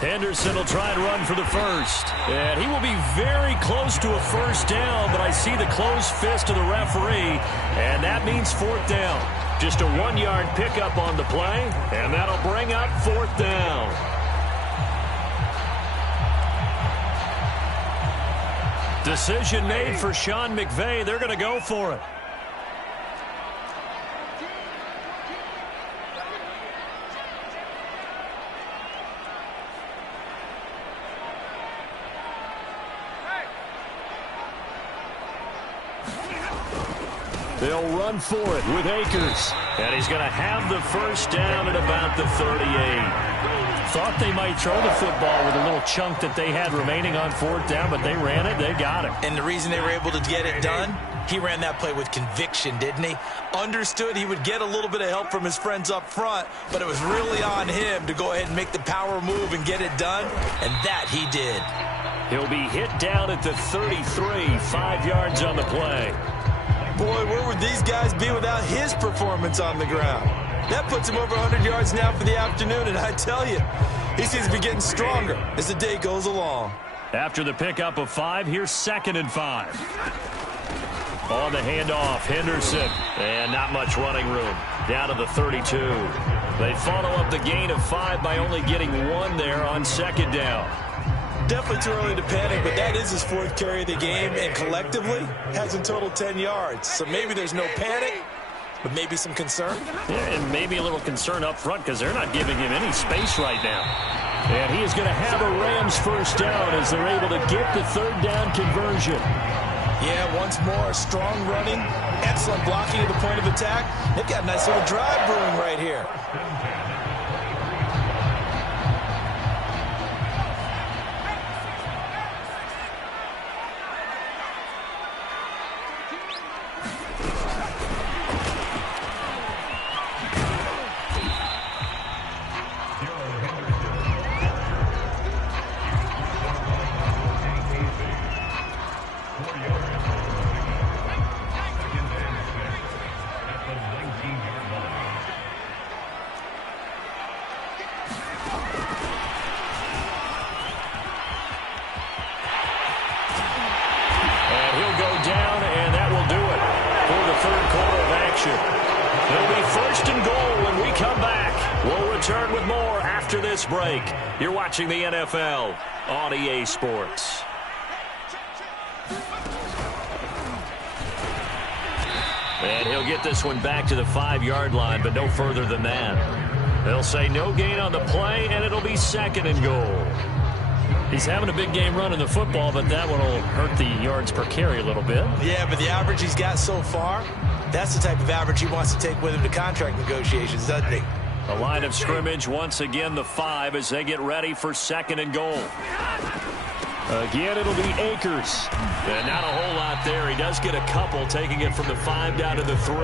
Henderson will try and run for the first. And he will be very close to a first down, but I see the closed fist of the referee, and that means 4th down. Just a 1-yard pickup on the play, and that'll bring up 4th down. Decision made for Sean McVay. They're going to go for it. They'll run for it with Akers. And he's going to have the first down at about the 38. Thought they might throw the football with a little chunk that they had remaining on 4th down, but they ran it. They got it. And the reason they were able to get it done, he ran that play with conviction, didn't he? Understood he would get a little bit of help from his friends up front, but it was really on him to go ahead and make the power move and get it done, and that he did. He'll be hit down at the 33, 5 yards on the play. Boy, where would these guys be without his performance on the ground? That puts him over 100 yards now for the afternoon, and I tell you, he seems to be getting stronger as the day goes along. After the pickup of 5, here's 2nd and 5. On the handoff, Henderson, and not much running room. Down to the 32. They follow up the gain of 5 by only getting 1 there on 2nd down. Definitely too early to panic, but that is his 4th carry of the game, and collectively has in total 10 yards. So maybe there's no panic, but maybe some concern. Yeah, and maybe a little concern up front because they're not giving him any space right now. And he is going to have a Rams first down as they're able to get the 3rd down conversion. Yeah, once more, strong running, excellent blocking at the point of attack. They've got a nice little drive brewing right here. possession. It'll be first and goal when we come back. We'll return with more after this break. You're watching the NFL on EA Sports. And he'll get this one back to the 5-yard line, but no further than that. They'll say no gain on the play, and it'll be second and goal. He's having a big game running the football, but that one will hurt the yards per carry a little bit. Yeah, but the average he's got so far, that's the type of average he wants to take with him to contract negotiations, doesn't he? The line of scrimmage, once again, the 5 as they get ready for second and goal. Again, it'll be Akers. And not a whole lot there. He does get a couple, taking it from the 5 down to the 3.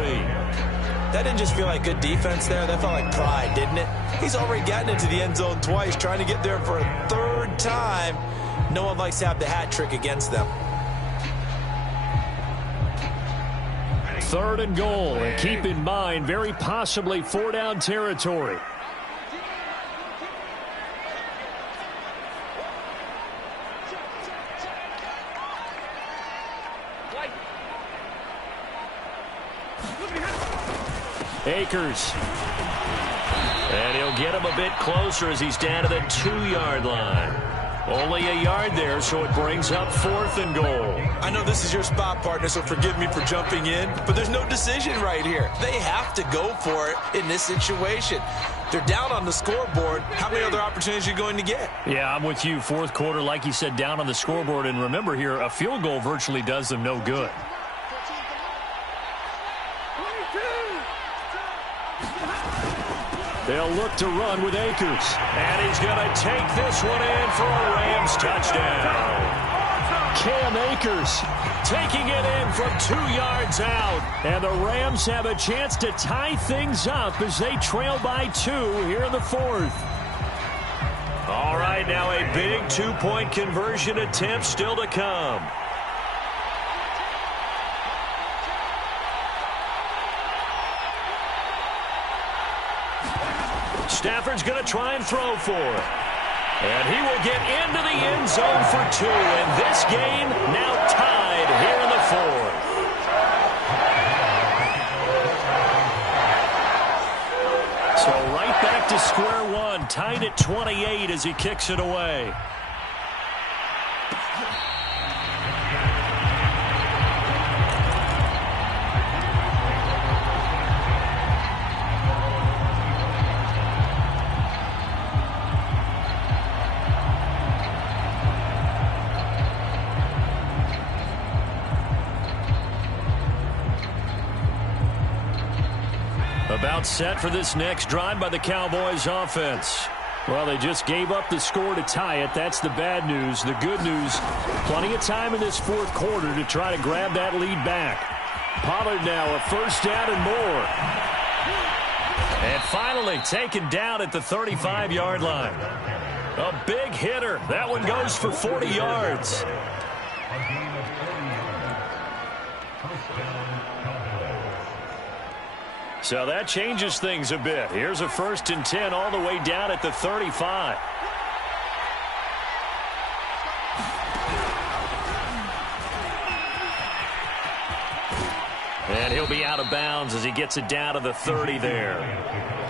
That didn't just feel like good defense there. That felt like pride, didn't it? He's already gotten into the end zone twice, trying to get there for a third time. No one likes to have the hat trick against them. Third and goal, and keep in mind, very possibly 4-down territory. Akers. And he'll get him a bit closer as he's down to the 2-yard line. Only a yard there, so it brings up 4th and goal. I know this is your spot, partner, so forgive me for jumping in, but there's no decision right here. They have to go for it in this situation. They're down on the scoreboard. How many other opportunities are you going to get? Yeah, I'm with you. Fourth quarter, like you said, down on the scoreboard. And remember here, a field goal virtually does them no good. They'll look to run with Akers. And he's going to take this one in for a Rams touchdown. Cam Akers taking it in from 2 yards out. And the Rams have a chance to tie things up as they trail by 2 here in the 4th. All right, now a big 2-point conversion attempt still to come. Stafford's going to try and throw for it. And he will get into the end zone for 2. And this game now tied here in the 4th. So right back to square one. Tied at 28 as he kicks it away. About set for this next drive by the Cowboys offense. Well, they just gave up the score to tie it. That's the bad news. The good news, plenty of time in this 4th quarter to try to grab that lead back. Pollard now a first down and more. And finally taken down at the 35-yard line. A big hitter. That one goes for 40 yards. So that changes things a bit. Here's a 1st and 10 all the way down at the 35. And he'll be out of bounds as he gets it down to the 30 there.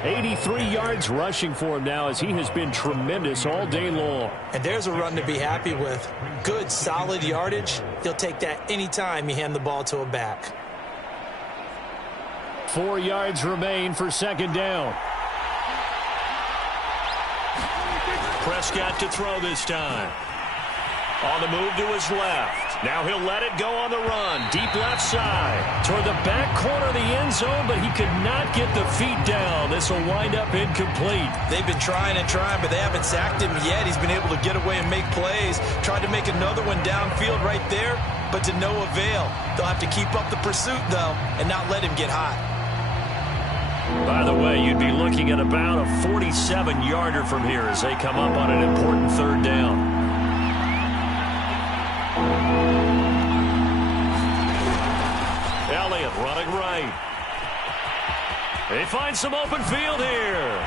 83 yards rushing for him now as he has been tremendous all day long. And there's a run to be happy with. Good, solid yardage. He'll take that anytime you hand the ball to a back. 4 yards remain for second down. Prescott to throw this time. On the move to his left. Now he'll let it go on the run. Deep left side. Toward the back corner of the end zone, but he could not get the feet down. This will wind up incomplete. They've been trying and trying, but they haven't sacked him yet. He's been able to get away and make plays. Tried to make another one downfield right there, but to no avail. They'll have to keep up the pursuit, though, and not let him get hot. By the way, you'd be looking at about a 47-yarder from here as they come up on an important 3rd down. Elliott running right. They find some open field here.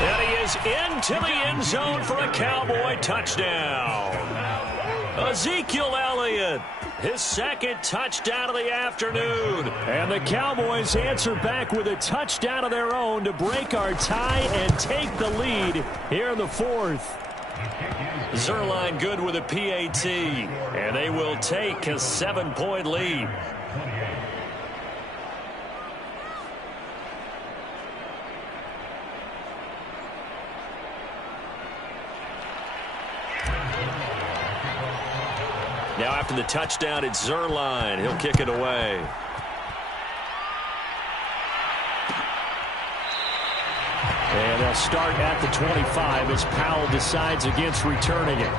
And he is into the end zone for a Cowboy touchdown. Ezekiel Elliott, his second touchdown of the afternoon. And the Cowboys answer back with a touchdown of their own to break our tie and take the lead here in the fourth. Zerline good with a PAT, and they will take a 7-point lead. Now after the touchdown, it's Zerline. He'll kick it away. And they'll start at the 25 as Powell decides against returning it.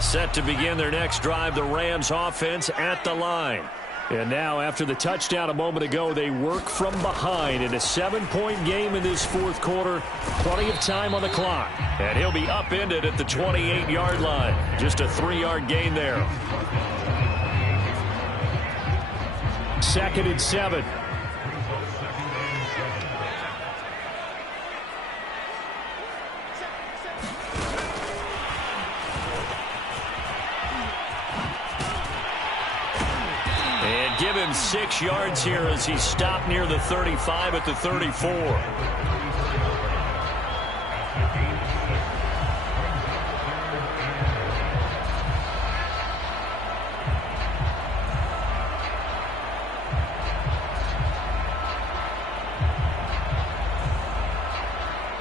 Set to begin their next drive, the Rams offense at the line. And now, after the touchdown a moment ago, they work from behind in a 7-point game in this fourth quarter. Plenty of time on the clock. And he'll be upended at the 28-yard line. Just a 3-yard gain there. 2nd and 7. Give him 6 yards here as he stopped near the 35 at the 34.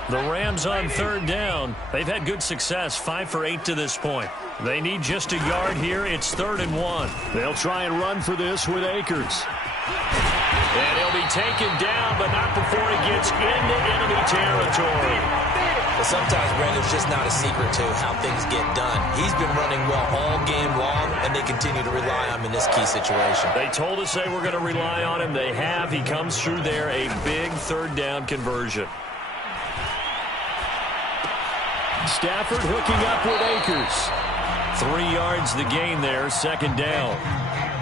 The Rams on 3rd down. They've had good success, 5 for 8 to this point. They need just a yard here. It's 3rd and 1. They'll try and run for this with Akers. And he'll be taken down, but not before he gets into enemy territory. But sometimes, Brandon, it's just not a secret to how things get done. He's been running well all game long, and they continue to rely on him in this key situation. They told us they were going to rely on him. They have. He comes through there, a big 3rd down conversion. Stafford hooking up with Akers. 3 yards the gain there, 2nd down.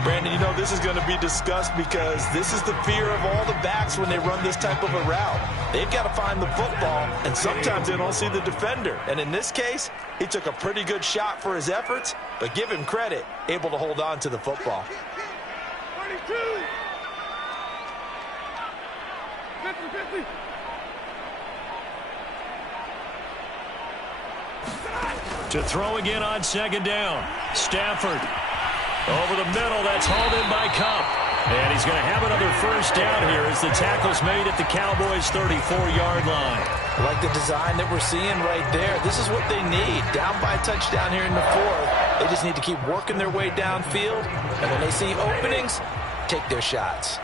Brandon, you know this is going to be discussed because this is the fear of all the backs when they run this type of a route. They've got to find the football, and sometimes they don't see the defender. And in this case, he took a pretty good shot for his efforts, but give him credit, able to hold on to the football. 32. 50. To throw again on 2nd down. Stafford over the middle. That's hauled in by Cup. And he's going to have another 1st down here as the tackle's made at the Cowboys' 34-yard line. I like the design that we're seeing right there. This is what they need. Down by a touchdown here in the 4th. They just need to keep working their way downfield. And when they see openings, take their shots.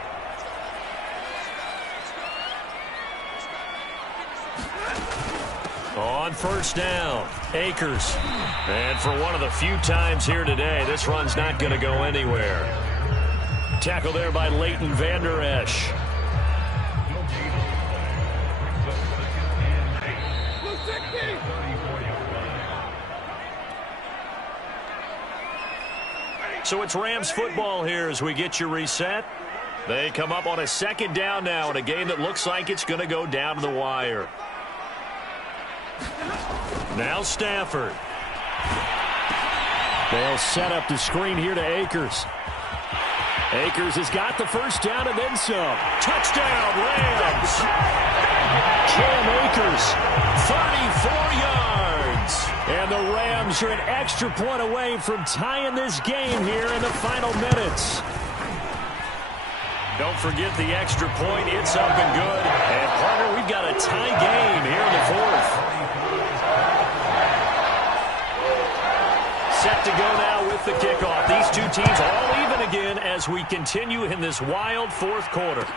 On 1st down, Akers. And for one of the few times here today, this run's not going to go anywhere. Tackle there by Leighton Vander Esch. So it's Rams football here as we get you reset. They come up on a 2nd down now in a game that looks like it's going to go down to the wire. Now Stafford. They'll set up the screen here to Akers. Akers has got the 1st down and then some. Touchdown, Rams. Cam Akers. 34 yards. And the Rams are an extra point away from tying this game here in the final minutes. Don't forget the extra point. It's up and good. And, partner, we've got a tie game here in the 4th. Set to go now with the kickoff. These two teams all even again as we continue in this wild 4th quarter.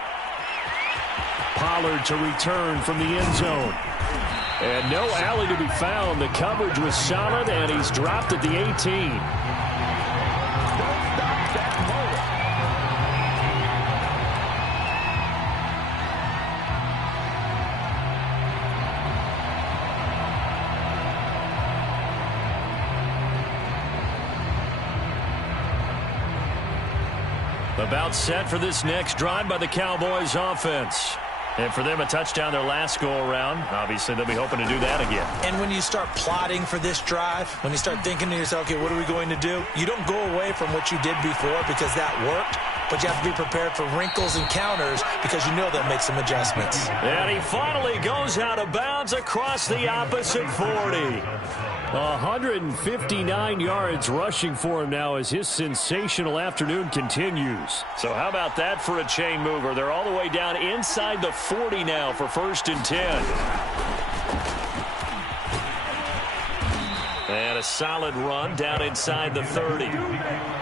Pollard to return from the end zone. And no alley to be found. The coverage was solid, and he's dropped at the 18. About set for this next drive by the Cowboys offense. And for them, a touchdown their last go-around. Obviously, they'll be hoping to do that again. And when you start plotting for this drive, when you start thinking to yourself, okay, what are we going to do? You don't go away from what you did before because that worked, but you have to be prepared for wrinkles and counters because you know they'll make some adjustments. And he finally goes out of bounds across the opposite 40. 159 yards rushing for him now as his sensational afternoon continues. So how about that for a chain mover? They're all the way down inside the 40 now for 1st and 10. And a solid run down inside the 30.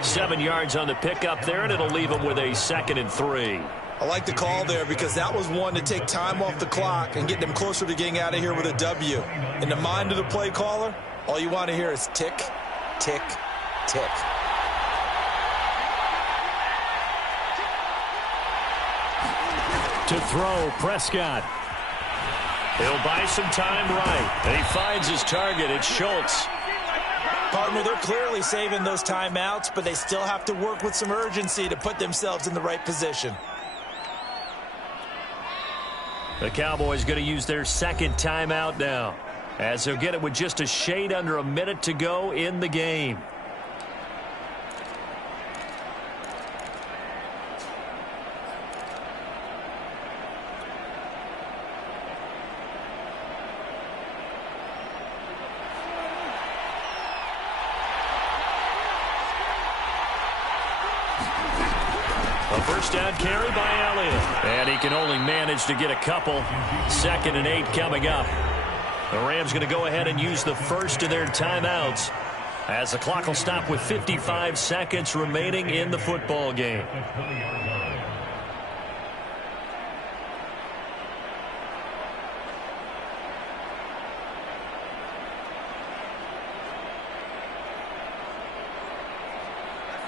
7 yards on the pickup there, and it'll leave him with a 2nd and 3. I like the call there because that was one to take time off the clock and get them closer to getting out of here with a W. In the mind of the play caller, all you want to hear is tick, tick, tick. To throw, Prescott. He'll buy some time right. And he finds his target. It's Schultz. Partner, they're clearly saving those timeouts, but they still have to work with some urgency to put themselves in the right position. The Cowboys going to use their 2nd timeout now, as they'll get it with just a shade under a minute to go in the game. A first down carry by Elliott. And he can only manage to get a couple. 2nd and 8 coming up. The Rams going to go ahead and use the first of their timeouts as the clock will stop with 55 seconds remaining in the football game.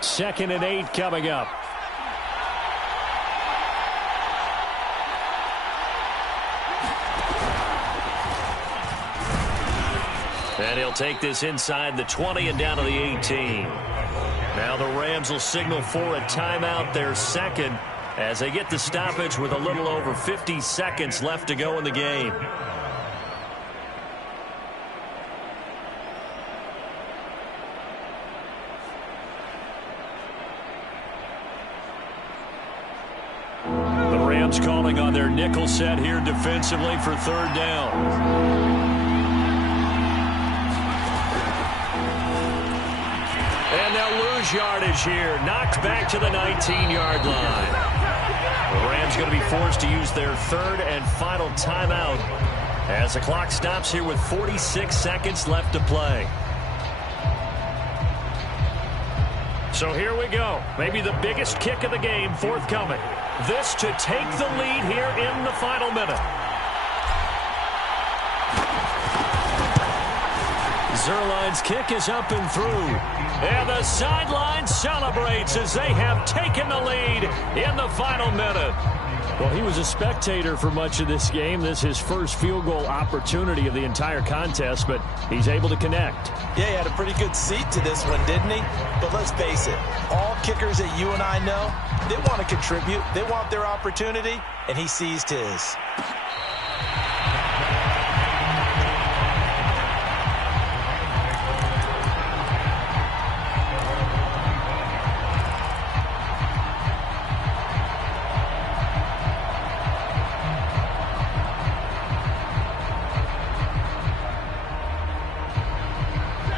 Second and 8 coming up. And he'll take this inside the 20 and down to the 18. Now the Rams will signal for a timeout, their 2nd, as they get the stoppage with a little over 50 seconds left to go in the game. The Rams calling on their nickel set here defensively for 3rd down. And they'll lose yardage here. Knocked back to the 19-yard line. The Rams going to be forced to use their 3rd and final timeout as the clock stops here with 46 seconds left to play. So here we go. Maybe the biggest kick of the game forthcoming. This to take the lead here in the final minute. Zerline's kick is up and through. And the sideline celebrates as they have taken the lead in the final minute. Well, he was a spectator for much of this game. This is his first field goal opportunity of the entire contest, but he's able to connect. Yeah, he had a pretty good seat to this one, didn't he? But let's face it, all kickers that you and I know, they want to contribute. They want their opportunity, and he seized his.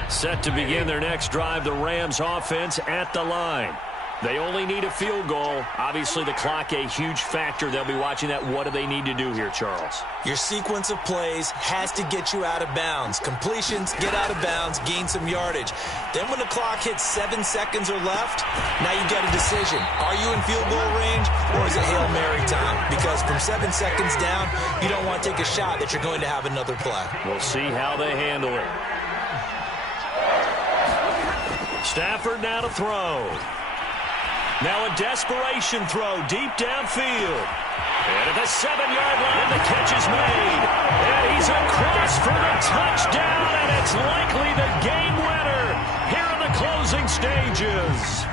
Set to begin their next drive, the Rams offense at the line. They only need a field goal. Obviously, the clock a huge factor. They'll be watching that. What do they need to do here, Charles? Your sequence of plays has to get you out of bounds. Completions, get out of bounds, gain some yardage. Then when the clock hits 7 seconds or left, now you've got a decision. Are you in field goal range or is it Hail Mary time? Because from 7 seconds down, you don't want to take a shot that you're going to have another play. We'll see how they handle it. Stafford now to throw. Now a desperation throw deep downfield. And at the 7-yard line, the catch is made. And he's across for the touchdown, and it's likely the game winner here in the closing stages.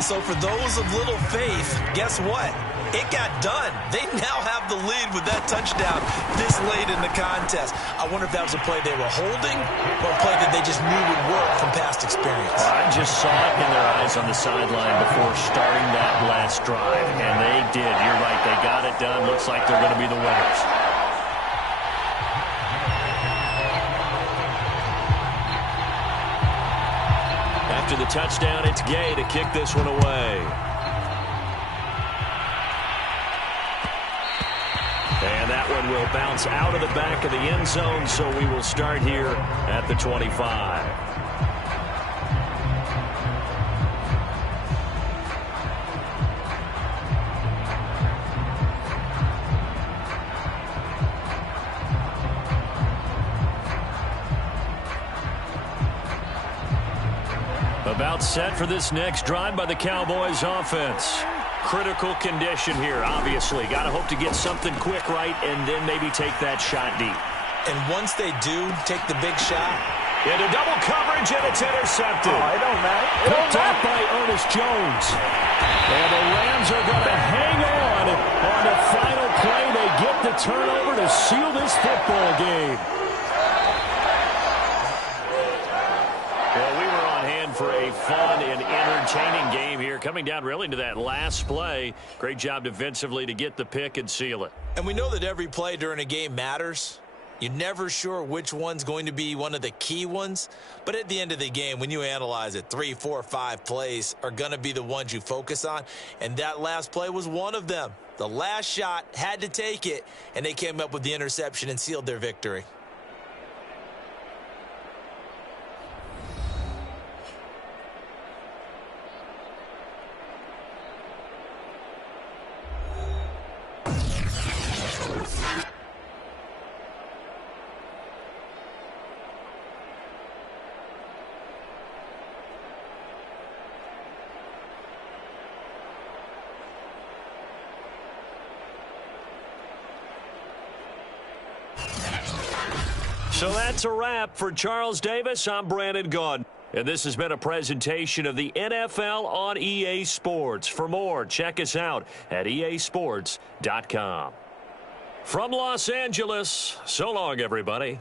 So for those of little faith, guess what? It got done. They now have the lead with that touchdown this late in the contest. I wonder if that was a play they were holding or a play that they just knew would work from past experience. I just saw it in their eyes on the sideline before starting that last drive, and they did. You're right. They got it done. Looks like they're going to be the winners. After the touchdown, it's Gay to kick this one away. And that one will bounce out of the back of the end zone, so we will start here at the 25. About set for this next drive by the Cowboys offense. Critical condition here, obviously. Got to hope to get something quick right and then maybe take that shot deep. And once they do take the big shot, into double coverage, and it's intercepted. Oh, it don't matter. Picked off by Ernest Jones. And the Rams are going to hang on the final play. They get the turnover to seal this football game. Well, we were on hand for a fun and entertaining game here, coming down really to that last play. Great job defensively to get the pick and seal it. and we know that every play during a game matters. You're never sure which one's going to be one of the key ones. But at the end of the game, when you analyze it, 3, 4, 5 plays are going to be the ones you focus on. And that last play was one of them. The last shot had to take it, and they came up with the interception and sealed their victory. So that's a wrap for Charles Davis. I'm Brandon Gaudin. And this has been a presentation of the NFL on EA Sports. For more, check us out at easports.com. From Los Angeles, so long, everybody.